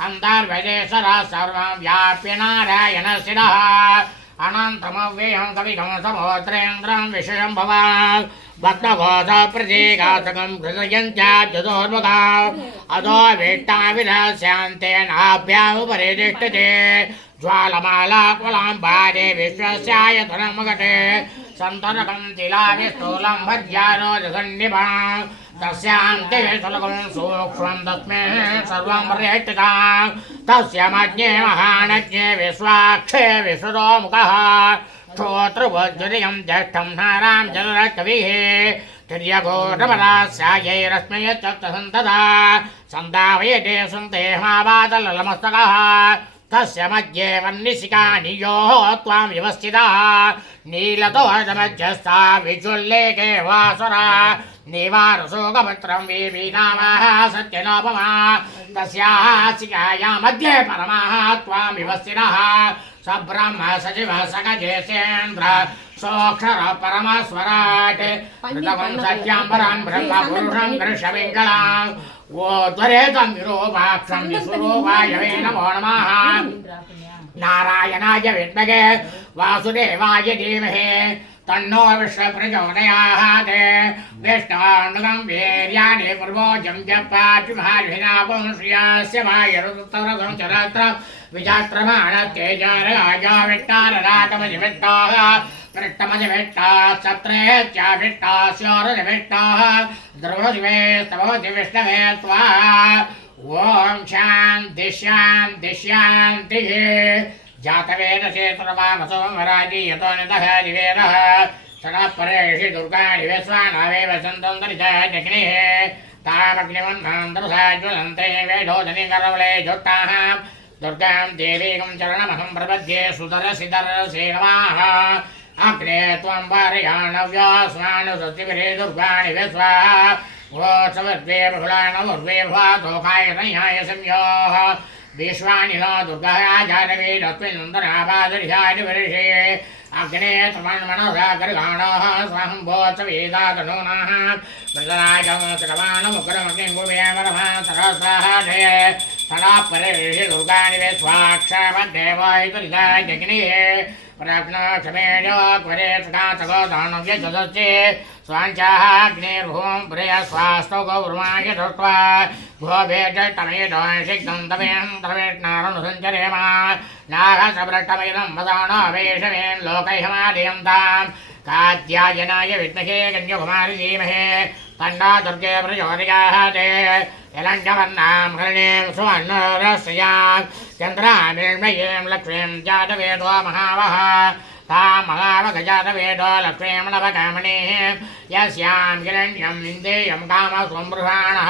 अन्तर्वेदेश्वरः सर्वं व्याप्य नारायणशिरः अनन्तमव्ययं कविकं समुद्रेन्द्रं विषयं भवान् भक्तघोषप्रतीघातकं हृदयञ्चाद्युतोर्मुखा अधो वेट्टाविरस्यान्तेनाभ्यामुपरि तिष्ठति ज्वालमालाकुलाम्बारे विश्वस्यायतनमुगटे सन्तरकं तिलाविस्थूलं भज्यारोजसन्निभा तस्यान्ते सुलभं सूक्ष्मं तस्मै सर्वं पर्यटिता तस्य मज्ञे महानज्ञे विश्वाक्षे विश्वतोमुखः श्रोत्रवज्जरियं ज्येष्ठं नारां जलकविः तिर्यघोरमरास्यायैरस्मयच्चसन्तदा सन्दावयते सन्ते मावादलमस्तकः तस्य मध्ये वह्निशिखा नियोः त्वां व्यवस्थितः नीलतोषमध्यस्था विचुल्लेखे वासुरा निवारशोकपत्रं वीवीनामः सत्यनोपमा तस्याः शिखायां मध्ये परमाः त्वां व्यवस्थितः सब्रह्म सचिव सगजेशेन्द्र सोऽक्षर परमस्वराट् ऋतवं सत्याम्बरं ब्रह्म पुरुषं कृष्णपिङ्गलाम् ओध्वरेतं विरूपाक्षं विश्वरूपाय वै नमो नमः नारायणाय विद्महे वासुदेवाय धीमहि तन्नो विष्णुः प्रचोदयात् विष्णुनुगं वीर्याणि पूर्वोजं जपातिमहाभिनापं श्रियस्य वायुरुत्तरगं चरत्रं विजात्रमाणत्येजराजा विट्टाररातमजिविट्टाः पृष्ठमजिविट्टाः सत्रेत्याभिट्टाः स्योरजिविट्टाः द्रवदिवे स्तवति विष्णवे स्वाहा ॐ शान्ति शान्ति शान्तिः जातवेदसे सर्वामसो वराजी यतो नितः दिवेदः सदा परेषि दुर्गाणि विश्वानावेव सन्तोन्दरिजग्निः तामग्निवन्नान्तरसा ज्वलन्ते वेदोदनि करवले जुट्टाः दुर्गां देवीं चरणमहं प्रपद्ये सुदरसिदरसे नमः अग्ने त्वं वारयाणव्यास्वानुसृतिभिरे दुर्गाणि विश्वाः वोत्सवद्वे बहुलानवुर्वे भातोकायतयाय संयोः विश्वानि नो दुर्गया जानवी लक्ष्मीनन्दनापादर्शानि वर्षे अग्ने त्वमन्मनसा गर्गाणः स्वाहं भोत्सवेदातनूनः मृतराजं सकमानमुग्रमग्निङ्गुमेमरमः सरस्वहाधे सदा परेषि दुर्गाणि विश्वाक्षमद्देवायतुलिताजग्निः प्रज्ञक्षमेजोक्वरे सुखासगोदानव्यजदस्ये स्वाञ्चाग्निर्भूं प्रियस्वास्तौ गौर्माय दृष्ट्वा भोभेजटमेदंसिग्धं तमें तमेष्णारनुसञ्चरेम नागसभ्रष्टमिदं वदानो वेशमेन् लोकैहमादयं तां कात्यायनाय विद्महे कन्याकुमारी धीमहि तन्नो दुर्गे प्रचोदयात् यलङ्कवर्णां हरिणीं सुवर्णरस्यां चन्द्रामिर्मयीं लक्ष्मीं जातवेदो महावः तां महावगजातवेदो लक्ष्मीं नवकामणीं यस्यां हिरण्यं इन्देयं कामसुमृषाणः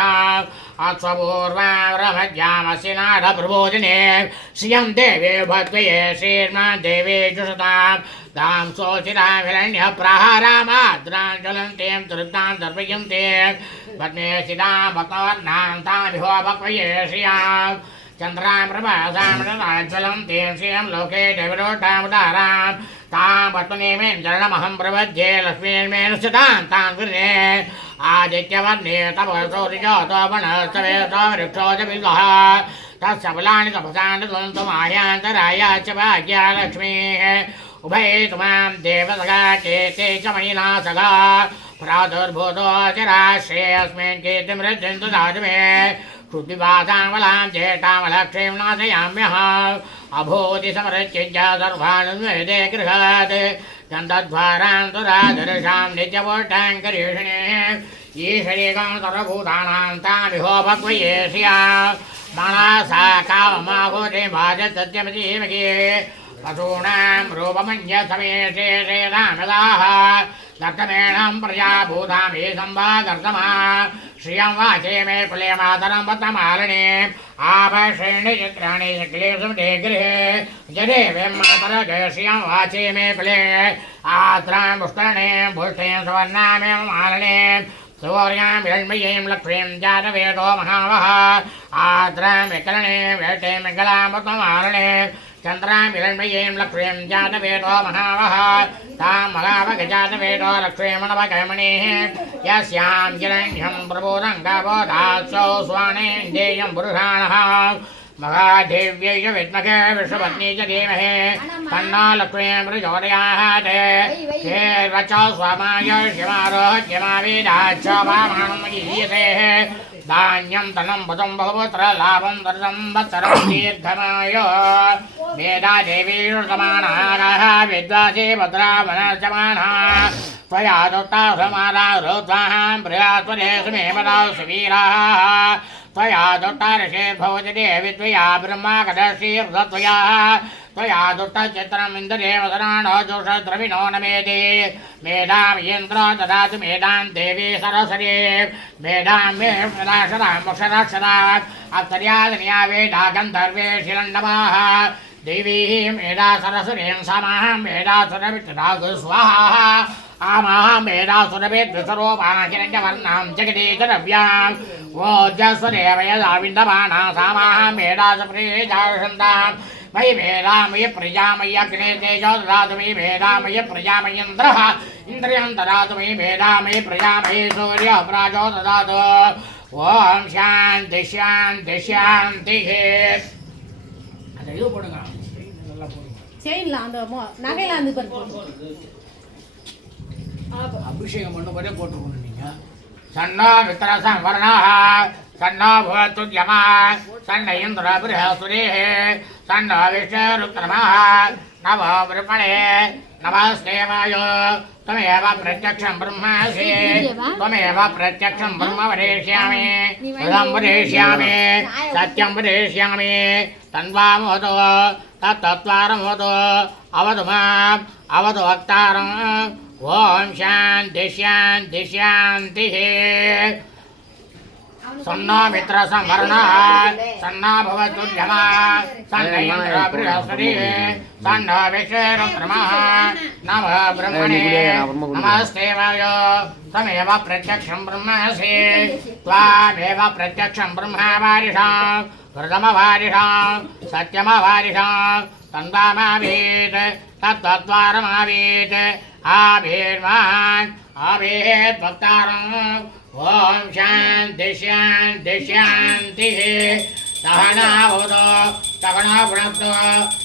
अक्षपूर्वामरमध्यामस्य नारप्रबोधिने श्रियं देवे भद्वये श्रीर्मा देवे जुषतां तां सोचितां हिरण्यप्रहारामाद्रां ज्वलन्तीं तुरुतां दर्पयन्ते पद्मे स्थितां भक्तवर्णां तां विहो भक्वये श्रियां चन्द्रां प्रभासां तीं श्रियं लोके देवरोटामुदारां तां पद्मनेमें चरणमहं प्रपद्ये लक्ष्मीर्मेण स्थितां तां गृहे आदित्यवर्णे तपसोरिजोतोपणस्तवेतो वृक्षो च बिल्वः तस्य फलानि तपसान्तु मायान्तराय च भाग्या लक्ष्मीः उभये त्वां देवसखा चेते च मयिना सखा प्रादुर्भूतो च राष्ट्रेऽस्मिन् कीर्तिमृत्युं ददातु मे श्रुतिवासामलां ज्येष्ठामलक्ष्मीं नाशयाम्यहम् अभूति समृत्युज्य सर्वान् वेदे गृहात् चन्दद्वारां तुरादर्शां नित्यपोष्टां करीषिणीः ईश्वरीकं सर्वभूतानां तामिहो भक्वये श्रिया मनसा काममाभूति भाजत् सत्यमतीमहि पशूनां रूपमन्य समेशे शेषानदाः दत्तमेणां प्रजाभूतामे संवागर्तमा श्रियं वाचे मे कुले मातरं वतमालिने आभश्रेणि चित्राणि क्लेशं ते गृहे जने वें मातरगे श्रियं वाचे मे कुले आत्रां पुष्करणे भूष्टे सुवर्णामे मालिने सूर्यां हिरण्मयीं लक्ष्मीं जातवेदो महावः आत्रां विकरणे वेटे मङ्गलां वतमालिने चन्द्रां हिरण्मयीं लक्ष्मीं जातवेदो महावः तां महावगजातवेदो लक्ष्मीमणवकमणिः यस्यां हिरण्यं प्रबोधं गावोधात्सौ स्वानेन्द्रियं पुरुषाणः महादेव्यै च विद्महे विष्णुपत्नी च धीमहि तन्नो लक्ष्मीं प्रचोदयात् हेर्वचो स्वामाय शिवारोह्यमावेदाच्च वामानं गीयते धान्यं धनं पदं बहुपुत्र लाभं दर्शंवत्सरं दीर्घमायो वेदा देवी समानाः विद्वासी भद्रा वनश्चमानः त्वया दत्ता समाना रुद्वाहां बृहस्पतिषु मे पदा सुवीराः त्वया दत्ता ऋषिर्भवति देवी त्वया ब्रह्मा कदर्षिर्दत्वया त्वया दुष्टचित्रम् इन्द्रदेवसराणो जोषद्रविणो नमेति मेधां इन्द्रो ददातु मेधां देवी सरस्वती मेधां मे अक्षरां अक्षराक्षरात् अप्सर्यादिन्या वेदा गन्धर्वे शिलण्डवाः देवीं मेधा सरस्वतीं समां मेधा सुरवित्रागु स्वाहा आमां मेधा सुरविद्विसरोपां हिरण्यवर्णां जगदीशरव्यां ओजस्वदेव यदा विन्दमानां सामां मेधा सप्रीजाषन्तां मयि मेधामयि प्रजामयि अग्ने तेजो ददातु मयि मेधामयि प्रजामयि इन्द्रः इन्द्रियं ददातु मयि मेधामयि प्रजामयि सूर्यः प्राजो ददातु ॐ शान्ति शान्ति शान्तिः அந்த இது போடுங்க நல்லா போடுங்க செயின்ல அந்த நகையில அந்த போட்டு அபிஷேகம் பண்ணும்போதே போட்டுக்கணும் நீங்க சன்னா வித்ரசம் வர்ணாः सन्नो भवतु यमा सन्न इन्द्र बृहस्पतिः सन्नो विष्णुरुक्रमः नमो ब्रह्मणे नमस्ते वायो त्वमेव प्रत्यक्षं ब्रह्मासि त्वमेव प्रत्यक्षं ब्रह्म वदिष्यामि पदं वदिष्यामि सत्यं वदिष्यामि तन्वामोदो तत्तत्त्वारमोदो अवतु माम् अवतु वक्तारम् ॐ शान्ति शान्ति शान्तिः सन्नो मित्र संवरणः सन्नो भवतु यमा सन्न इन्द्र बृहस्पतिः सन्नो विष्णुरुक्रमः नमः ब्रह्मणे नमस्ते वायो त्वमेव प्रत्यक्षं ब्रह्मासि त्वामेव प्रत्यक्षं ब्रह्मावारिषां हृदमवारिषां सत्यमवारिषां तन्वामावेत् तत्तद्वारमावेत् आवेर्वान् आवेत् वक्तारम् ॐ शान्ति शान्ति शान्तिः सहनावतु सहना भुनक्तु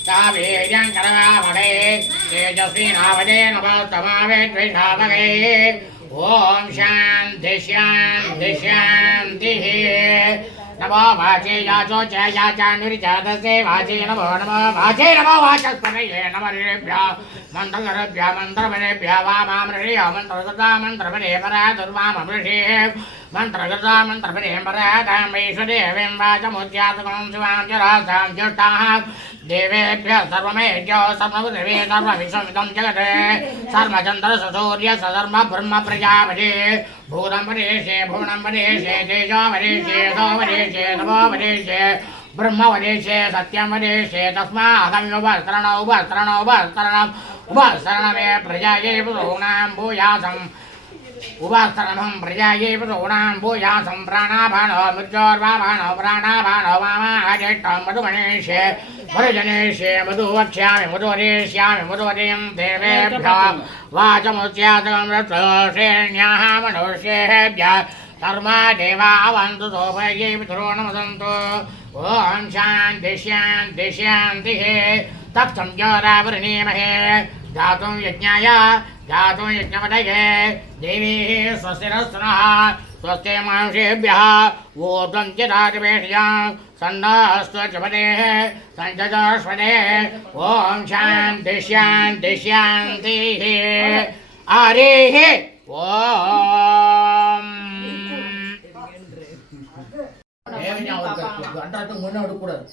सह वीर्यं करवावहै तेजस्विनावधेन नमस्तमावेद्विषावहै ॐ शान्ति शान्ति शान्तिः नमो वाचे याचो च याचानुरिचादसे वाचे नमो वाचे नमो वाचस्पतये नमः मन्त्रगरेभ्यः मन्त्रवरेभ्यः वामामृषे मन्त्रगता मन्त्रवरे परा दुर्वामृषे मन्त्रगता मन्त्रवरे परा दामैश्वरेवें वाचमुद्यातकं शिवां च रासां ज्येष्ठाः देवेभ्यः सर्वमेभ्यो सर्वदेवे सर्वविश्वमिदं जगत् सर्वचन्द्रसूर्य सर्व ब्रह्म प्रजापति भूतं वदेशे भुवनं वदेशे तेजो वदेशे सो वदेशे नमो वदेशे ब्रह्म वदेशे सत्यं वदेशे तस्मादुपस्तरणमे प्रजायै पुरोणां भूयासम् उपास्तरणं प्रजायै पुरोणां भूयासं प्राणाभानो मृत्योर्वाभानो प्राणाभानो वामाजेष्ठं मधुमनेशे मरुजनेशे मधुवक्ष्यामि मधुवरेष्यामि मधुवरीं देवेभ्यः वाचमुच्चातकं रत्नश्रेण्याः मनुष्येभ्यः कर्मा देवा अवन्तु सोभये पितरो नमसन्तु ॐ शान्ति शान्ति शान्तिः तत्सं ज्योरावृणीमहे जातुं यज्ञाय जातुं यज्ञपतये देवी स्वस्तिरस्तनः स्वस्ति मनुष्येभ्यः ऊर्ध्वं च दातवेष्यां सन्नस्त्वचपतेः सञ्चस्पतेः ॐ शान्ति शान्ति शान्तिः हरिः ॐ அன்றாட்டு முன்னே எடுக்கக்கூடாது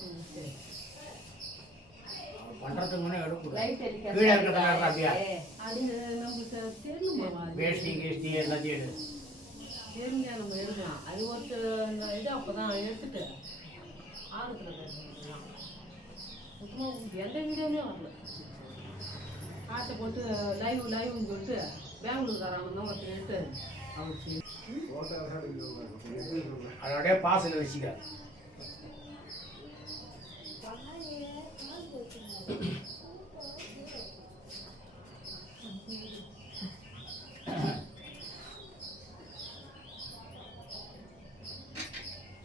பண்றதுக்கு முன்னே எடுக்கணும். லைட் எரிக்க கீழே இருக்கிறதா அப்படியா? அது நமக்கு தெரியணுமா? வேஷ்டி கேஷ்டி எல்லாத்தையும் எடு. தெரிஞ்ச நம்ம எடுக்கலாம். அது இந்த இது அப்பதான் எடுத்துட்டு ஆளுக்குள்ள பேசலாம். சுத்தமா எந்த வீடியோமே வரல. காசை போட்டு லைவ்னு சொல்லிட்டு பெங்களூர் தராங்க தான் ஒருத்தர் எடுத்து அதோடைய பாசல் வச்சுக்க.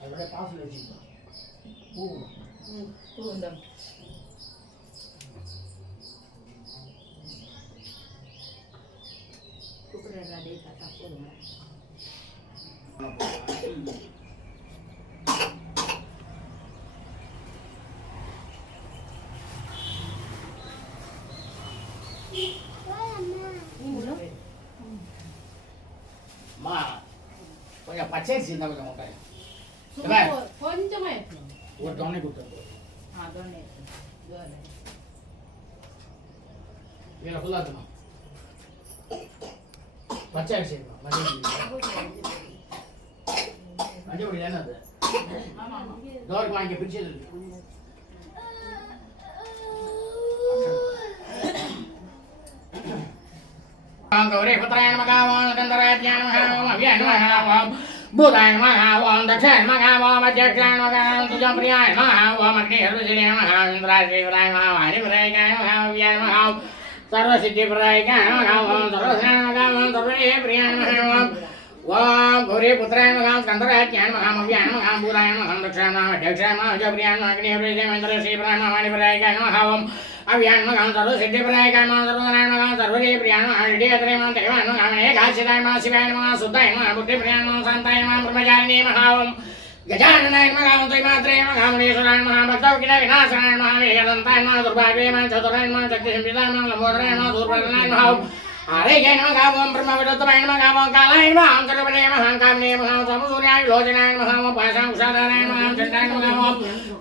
அதோடைய பாசல் வச்சுக்கலாம். பூந்தம் கூப்பிடுறா டே தாத்தா போடுங்க. அம்மா கொஞ்சம் பச்சரிசி இருந்தால் கொஞ்சம் முட்டாய் கொஞ்சமா எடுக்கணும். ஒரு டவுனே கொடுத்துருக்கோம். அதோட இதில் ஃபுல்லாக இருக்கணும். பச்சை அரிசி இருக்கணும். மஞ்சள் பொடி தானே அது? டோருக்கு வாங்கி பிரிச்சது இருக்கு. गौरी पुत्राय नमः ओम गंधराज्ञाय नमः ओम अव्याय नमः ओम बुधाय नमः ओम दक्षाय नमः ओम अध्यक्षाय नमः ओम तुजप्रियाय नमः ओम अग्निर्वज्राय नमः इंद्राय शिवराय नमः वायुपुराय नमः अव्याय नमः ओम सर्वसिद्धिपुराय नमः ओम सर्वज्ञाय नमः ओम सर्वप्रियाय नमः ओम गौरी पुत्राय नमः ओम गंधराज्ञाय नमः ओम अव्याय नमः ओम बुधाय नमः ओम दक्षाय नमः अध्यक्षाय नमः तुजप्रियाय नमः अग्निर्वज्राय नमः इंद्राय शिवराय नमः वायुपुराय नमः ओम अव्यान मगाम सर्व सिद्धि प्रदाय का मान सर्वनारायण मगाम सर्वजे प्रियान हृदय अत्रे मान देवान मगाम एकादशिदाय मान शिवाय मगाम शुद्धाय मगाम बुद्धि प्रियान मगाम शांताय मगाम ब्रह्मचारिणे मगाम गजाननाय मगाम त्रैमात्रे मगाम मुनीश्वराय मगाम भक्तविघ्न विनाशाय मगाम एकदन्ताय मगाम दुर्भाग्ये मगाम चतुराय मगाम शक्तिसंविदाय मगाम लंबोदराय मगाम दूरप्रज्ञाय मगाम आरेग्याय मगाम ओम ब्रह्मविदुत्तमाय मगाम कालाय मगाम सर्वपदे मगाम कामने मगाम समसूर्याय लोचनाय मगाम पाशां कुशाधाराय मगाम चण्डाय मगाम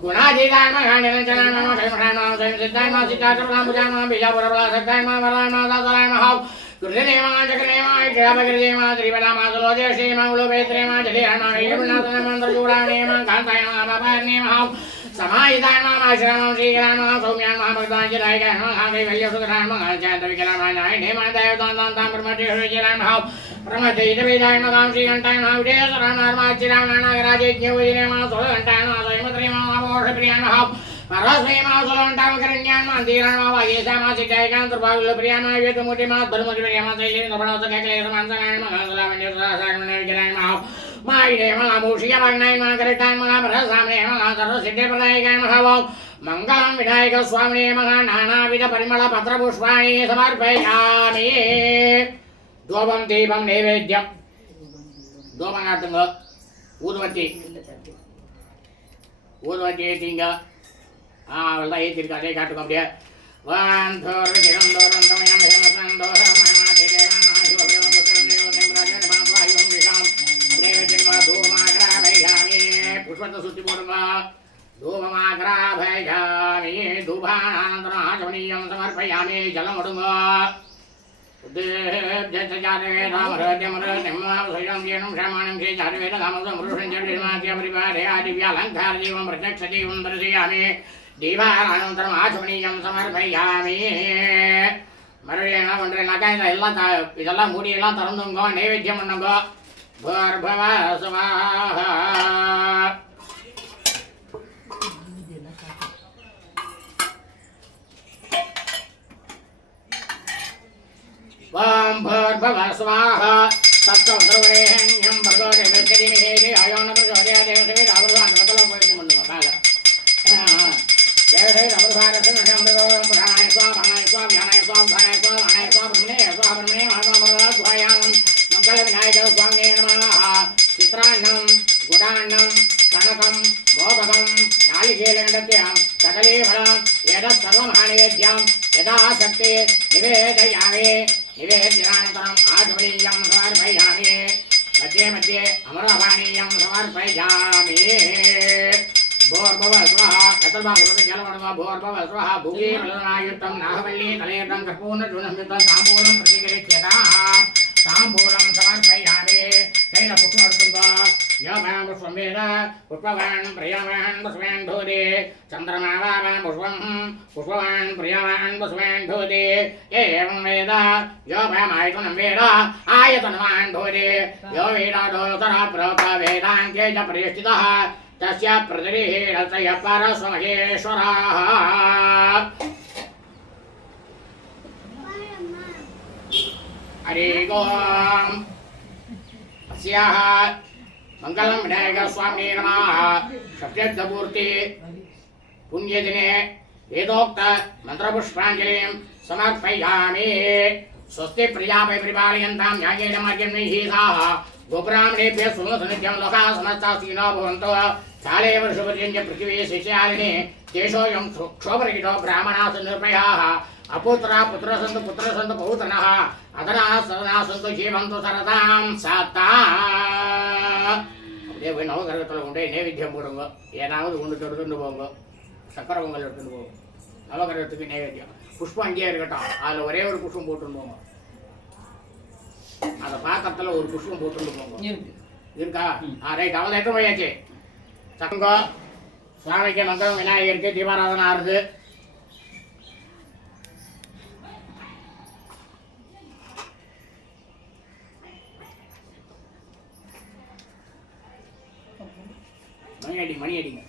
गुणाधीताय मगाम निरञ्जनाय मगाम कैमराय मगाम सिद्धाय मगाम सिद्धार्थप्रदां भुजाय मगाम बीजापुरप्रदासक्ताय मगाम वराय मगाम दाताय मगाम कृष्णे मगाम चक्रणे मगाम क्षापकृते मगाम त्रिपदा मगाम सुलोचेशे मगाम उलुपेत्रे मगाम जलेहर मगाम वीरविनाथाय मगाम मन्त्रचूडामणे मगाम कान्ताय मगाम अपारणे मगाम समाहिताय मगाम आश्रमं श्रीकराय मगाम सौम्याय मगाम भक्ताञ्जलाय मगाम कैवल्यसुतराय मगाम जयन्तविकलाय मगाम देवतान्तां ब्रह्मदेवजलाय मगाम ब्रह्मदैववेदाय मगाम श्रीकण्ठाय मगाम विजयसराय नर्माचिराय नागराजज्ञोजिने मगाम सोलघण्टाय मगाम सैमत्रे मगाम ओषप्रियाय मगाम परस्मै मगाम सोलघण्टाय करण्याय मगाम धीराय मगाम वागेशाय मगाम सिद्धाय मगाम दुर्भाग्यप्रियाय मगाम वेदमूर्ति मगाम धर्मप्रियाय मगाम शैलेन्द्रप्रणवसकैक्लेशमांसकाय मगाम सुलावण्यसरासाय मगाम मायिने मगाम मूषिकवर्णाय मगाम करटाय मगाम रसामने मगाम सर्वसिद्धिप्रदायकाय मगाम मंगलम विनायक स्वामिने मगाम नानाविध परिमल पत्रपुष्पाणि समर्पयामि धूपं दीपं नैवेद्यं धूपनाथंग ஊதுவத்தி ஏற்றிங்க அவள்தான் ஏற்றிருக்கா அதே காட்டுக்கும் அப்படியே புஷ்பத்தை சுற்றி போடுங்க धूपमाग्राभयामि धूपानन्तरम् आचमनीयं समर्पयामि जलं वडुङ दिव्यालङ्कारदीपं प्रत्यक्षदीपं दर्शयामि दीपानन्तरम् आचमनीयं समर्पयामि மறுபடியும் என்ன பண்ணுறேன்னாக்கா இதெல்லாம் மூடியெல்லாம் திறந்துங்க நைவேத்தியம் பண்ணுங்க भूर्भुव स्वः ॐ भूर्भुव स्वः तत्सवितुर्वरेण्यं भर्गो देवस्य धीमहि धियो न प्रचोदयात् देवस्य रावणवान् पोयितुं मन्नुव काल देवस्य रावणवान् समृद्धो पुराणाय स्वाहाय स्वाभ्यानाय स्वाभ्यानाय स्वाहाय स्वाब्रह्मणे स्वाब्रह्मणे महात्मामरद्वयां मंगलविनायक स्वामिने नमः चित्रान्नं गुडान्नं कनकं मोदकं नालिकेलगण्डत्यं सकलेफलं एतत् सर्वमहानैवेद्यं यदा शक्ति निवेदयामि निवेद्यानन्तरम् आचमनीयं समर्पयामि मध्ये मध्ये अमरपानीयं समर्पयामि भूर्भुवः स्वः ताम्बूलं समर्पयामि तेन पुष्पमर्पयन्तु योगां पुष्पं वेद पुष्पवान् प्रियवान् पुष्पान् भूति चन्द्रमावान् पुष्पं पुष्पवान् प्रियवान् पुष्पान् भूति एवं वेद योगामायतनं वेद आयतनवान् भूति यो वेदादोत्तरः प्रोक्त वेदान्ते च प्रतिष्ठितः तस्य प्रतिरिः परस्वमहेश्वरः हरि ओम अस्याः मंगलम विनायक स्वामी नमः सप्तपूर्ति पुण्यदिने वेदोक्त मंत्रपुष्पाञ्जलिं समर्पयामि स्वस्ति प्रजापति परिपालयन्तां न्यायेन मार्गेण निहिताः गोब्राह्मणेभ्यः सुमसनित्यं लोकाः समस्ताः सुखिनो भवन्तु काले वर्षपर्यन्त्य पृथिवी शिष्यालिनी तेषोऽयं क्षोभरहितो ब्राह्मणाः निर्भयाः अपुत्रा पुत्र सन्तु पौत्रनः अदना सदना सन्तु जीवन्तु सरदां साता அப்படியே போய் நவகிரகத்தில் கொண்டு நைவேத்தியம் போடுங்க ஏதாவது கொண்டு எடுத்துட்டு போங்க சக்கரை பொங்கல் எடுத்துட்டு போங்க நவகிரகத்துக்கு நைவேத்தியம் புஷ்பம் அங்கேயே இருக்கட்டும் அதில் ஒரே ஒரு புஷ்பம் போட்டுன்னு போங்க அந்த பாத்திரத்தில் ஒரு புஷ்பம் போட்டுன்னு போங்க இருக்கா ரைட் அவள் எத்தனை போயாச்சு சங்கம் சுவாமிக்கு மந்திரம் விநாயகருக்கு தீபாராதனை ஆறுது மணி அடிங்க மணி அடிங்க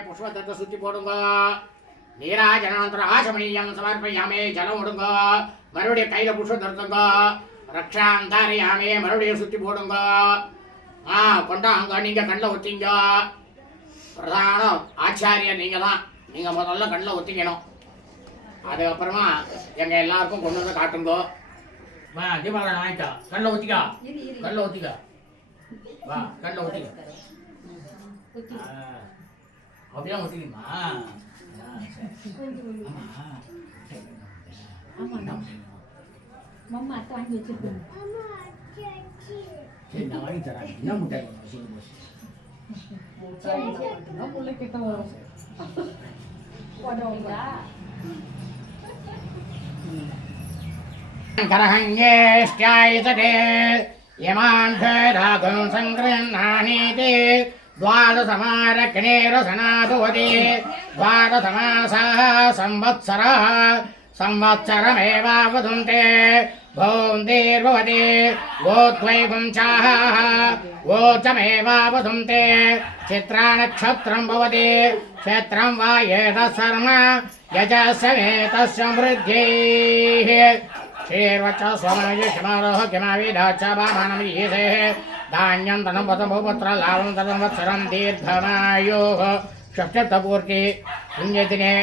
पुष्पदत्त सुत्ति पोडुंगा नीराजनानंतर आचमनीयं समर्पयामि जलम उडुंगा मरुडिय कैल पुष्प धरुंगा रक्षां धारयामि मरुडिय सुत्ति पोडुंगा கொண்டாங்க நீங்க கண்ணில் ஒத்திங்க பிரதான ஆச்சாரியர் நீங்க தான் நீங்க முதல்ல கண்ணில் ஒத்திக்கணும் அதுக்கப்புறமா எங்க எல்லாருக்கும் கொண்டு வந்து காட்டுங்க வா தீபாவளி ஆயிட்டா கண்ணில் ஒத்திக்கா கண்ணில் ஒத்திக்கா வா கண்ணில் ஒத்திக்க அப்படியே ஒத்திக்கணுமா மம்மா வாங்கி வச்சிருக்கேன் சரி நான் வாங்கி தரேன் என்ன முட்டாய் சொல்லுங்க பிள்ளைக்கிட்ட வரும் போடுவீங்களா करहङ्गेष्ट्यायतते यमान् रागं सङ्गृह्णानीति द्वादशमारकणेरसना भवति द्वादशमासाः संवत्सरः संवत्सरमेवावधुन्ते भौन्तिर्भवति गोद्वैपुञ्चाः गोचमेवावधुन्ते चित्रानक्षत्रं भवति क्षेत्रं वा एतत्सर्म यजस्यमेतस्य वृद्धिः श्रीर्वच्च स्वमनयिषमारोह किमाविधाच्च वामानं ईशेः धान्यं धनं वसभूपुत्र लाभं तदंवत्सरं दीर्घमायुः षष्ठपूर्ति पुण्यदिने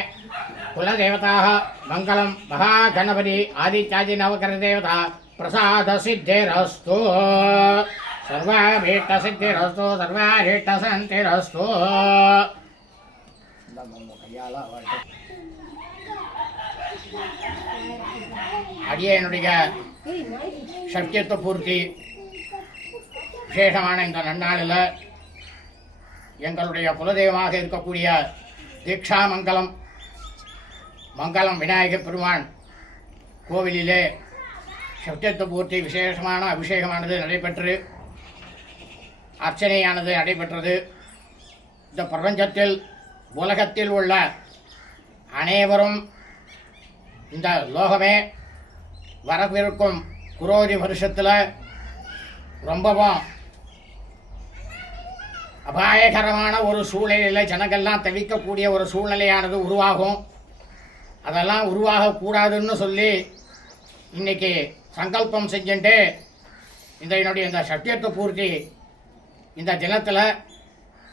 कुलदेवताः मङ्गलं महागणपति आदित्यादि नवग्रहदेवता प्रसादसिद्धिरस्तु सर्वाभीष्टसिद्धिरस्तु सर्वाभीष्टशान्तिरस्तु அடியனுடைய சத்தியத்துவ பூர்த்தி விசேஷமான இந்த நன்னாளில் எங்களுடைய குலதெய்வமாக இருக்கக்கூடிய தீக்ஷா மங்கலம் மங்கலம் விநாயகர் பெருமான் கோவிலிலே சத்தியத்துவ பூர்த்தி விசேஷமான அபிஷேகமானது நடைபெற்று அர்ச்சனையானது நடைபெற்றது. இந்த பிரபஞ்சத்தில் உலகத்தில் உள்ள அனைவரும் இந்த லோகமே வரவிருக்கும் குரோதி வருஷத்தில் ரொம்பவும் அபாயகரமான ஒரு சூழ்நிலையில் ஜனங்கள்லாம் தவிக்கக்கூடிய ஒரு சூழ்நிலையானது உருவாகும். அதெல்லாம் உருவாகக்கூடாதுன்னு சொல்லி இன்றைக்கி சங்கல்பம் செஞ்சுட்டு என்னுடைய இந்த சத்தியத்தை பூர்த்தி இந்த தினத்தில்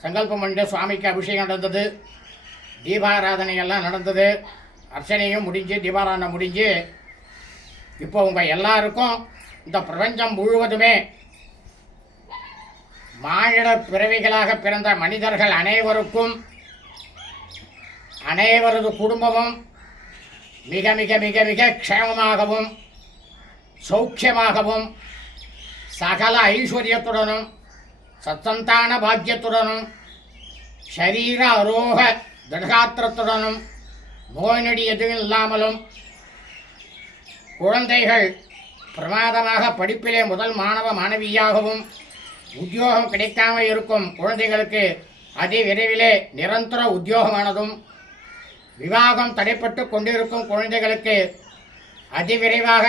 சங்கல்பம் பண்ணிட்டு சுவாமிக்கு அபிஷேகம் நடந்தது, தீபாராதனையெல்லாம் நடந்தது, அர்ச்சனையும் முடிஞ்சு தீபாராதனை முடிஞ்சு இப்போ உங்கள் எல்லாருக்கும் இந்த பிரபஞ்சம் முழுவதுமே மானிட பிறவிகளாக பிறந்த மனிதர்கள் அனைவருக்கும் அனைவரது குடும்பமும் மிக மிக மிக மிக க்ஷேமமாகவும் சௌக்கியமாகவும் சகல ஐஸ்வர்யத்துடனும் சத்தந்தான பாக்கியத்துடனும் ஷரீர அரோக திடகாத்திரத்துடனும் நோய் நொடி எதுவும் இல்லாமலும் குழந்தைகள் பிரமாதமாக படிப்பிலே முதல் மாணவ மாணவியாகவும் உத்தியோகம் கிடைக்காமல் இருக்கும் குழந்தைகளுக்கு அதி விரைவிலே நிரந்தர உத்தியோகமானதும் விவாகம் தடைப்பட்டு கொண்டிருக்கும் குழந்தைகளுக்கு அதிவிரைவாக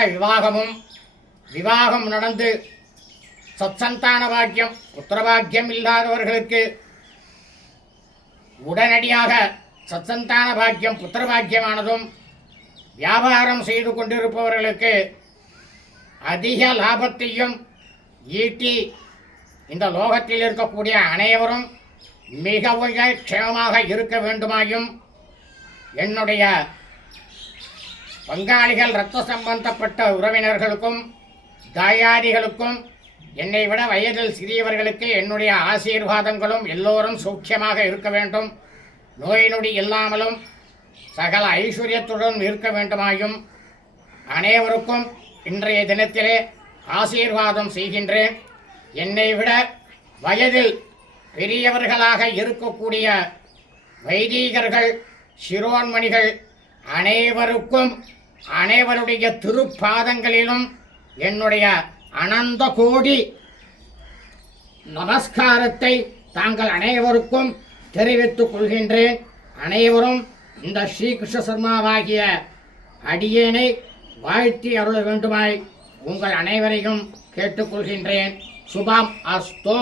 விவாகம் நடந்து சத்சந்தான பாக்கியம் புத்திரபாக்கியம் இல்லாதவர்களுக்கு உடனடியாக சத்சந்தான பாக்கியம் புத்திரபாக்கியமானதும் வியாபாரம் செய்து கொண்டிருப்பவர்களுக்கு அதிக லாபத்தையும் ஈட்டி இந்த லோகத்தில் இருக்கக்கூடிய அனைவரும் மிகவும் க்ஷேமமாக இருக்க வேண்டுமாயும் என்னுடைய பங்காளிகள் இரத்த சம்பந்தப்பட்ட உறவினர்களுக்கும் தாயாரிகளுக்கும் என்னை விட வயதில் சிறியவர்களுக்கு என்னுடைய ஆசீர்வாதங்களும் எல்லோரும் சௌக்கியமாக இருக்க வேண்டும், நோய் நொடி இல்லாமலும் சகல ஐஸ்வர்யத்துடன் இருக்க வேண்டுமாயும் அனைவருக்கும் இன்றைய தினத்திலே ஆசீர்வாதம் செய்கின்றேன். என்னை விட வயதில் பெரியவர்களாக இருக்கக்கூடிய வைதீகர்கள் சிரோன்மணிகள் அனைவருக்கும் அனைவருடைய திருப்பாதங்களிலும் என்னுடைய அனந்த கோடி நமஸ்காரத்தை தாங்கள் அனைவருக்கும் தெரிவித்துக் கொள்கின்றேன். அனைவரும் இந்த ஸ்ரீகிருஷ்ண சர்மாவாகிய அடியேனை வாழ்த்தி அருள வேண்டுமாய் உங்கள் அனைவரையும் கேட்டுக்கொள்கின்றேன். சுபம் அஸ்தோ.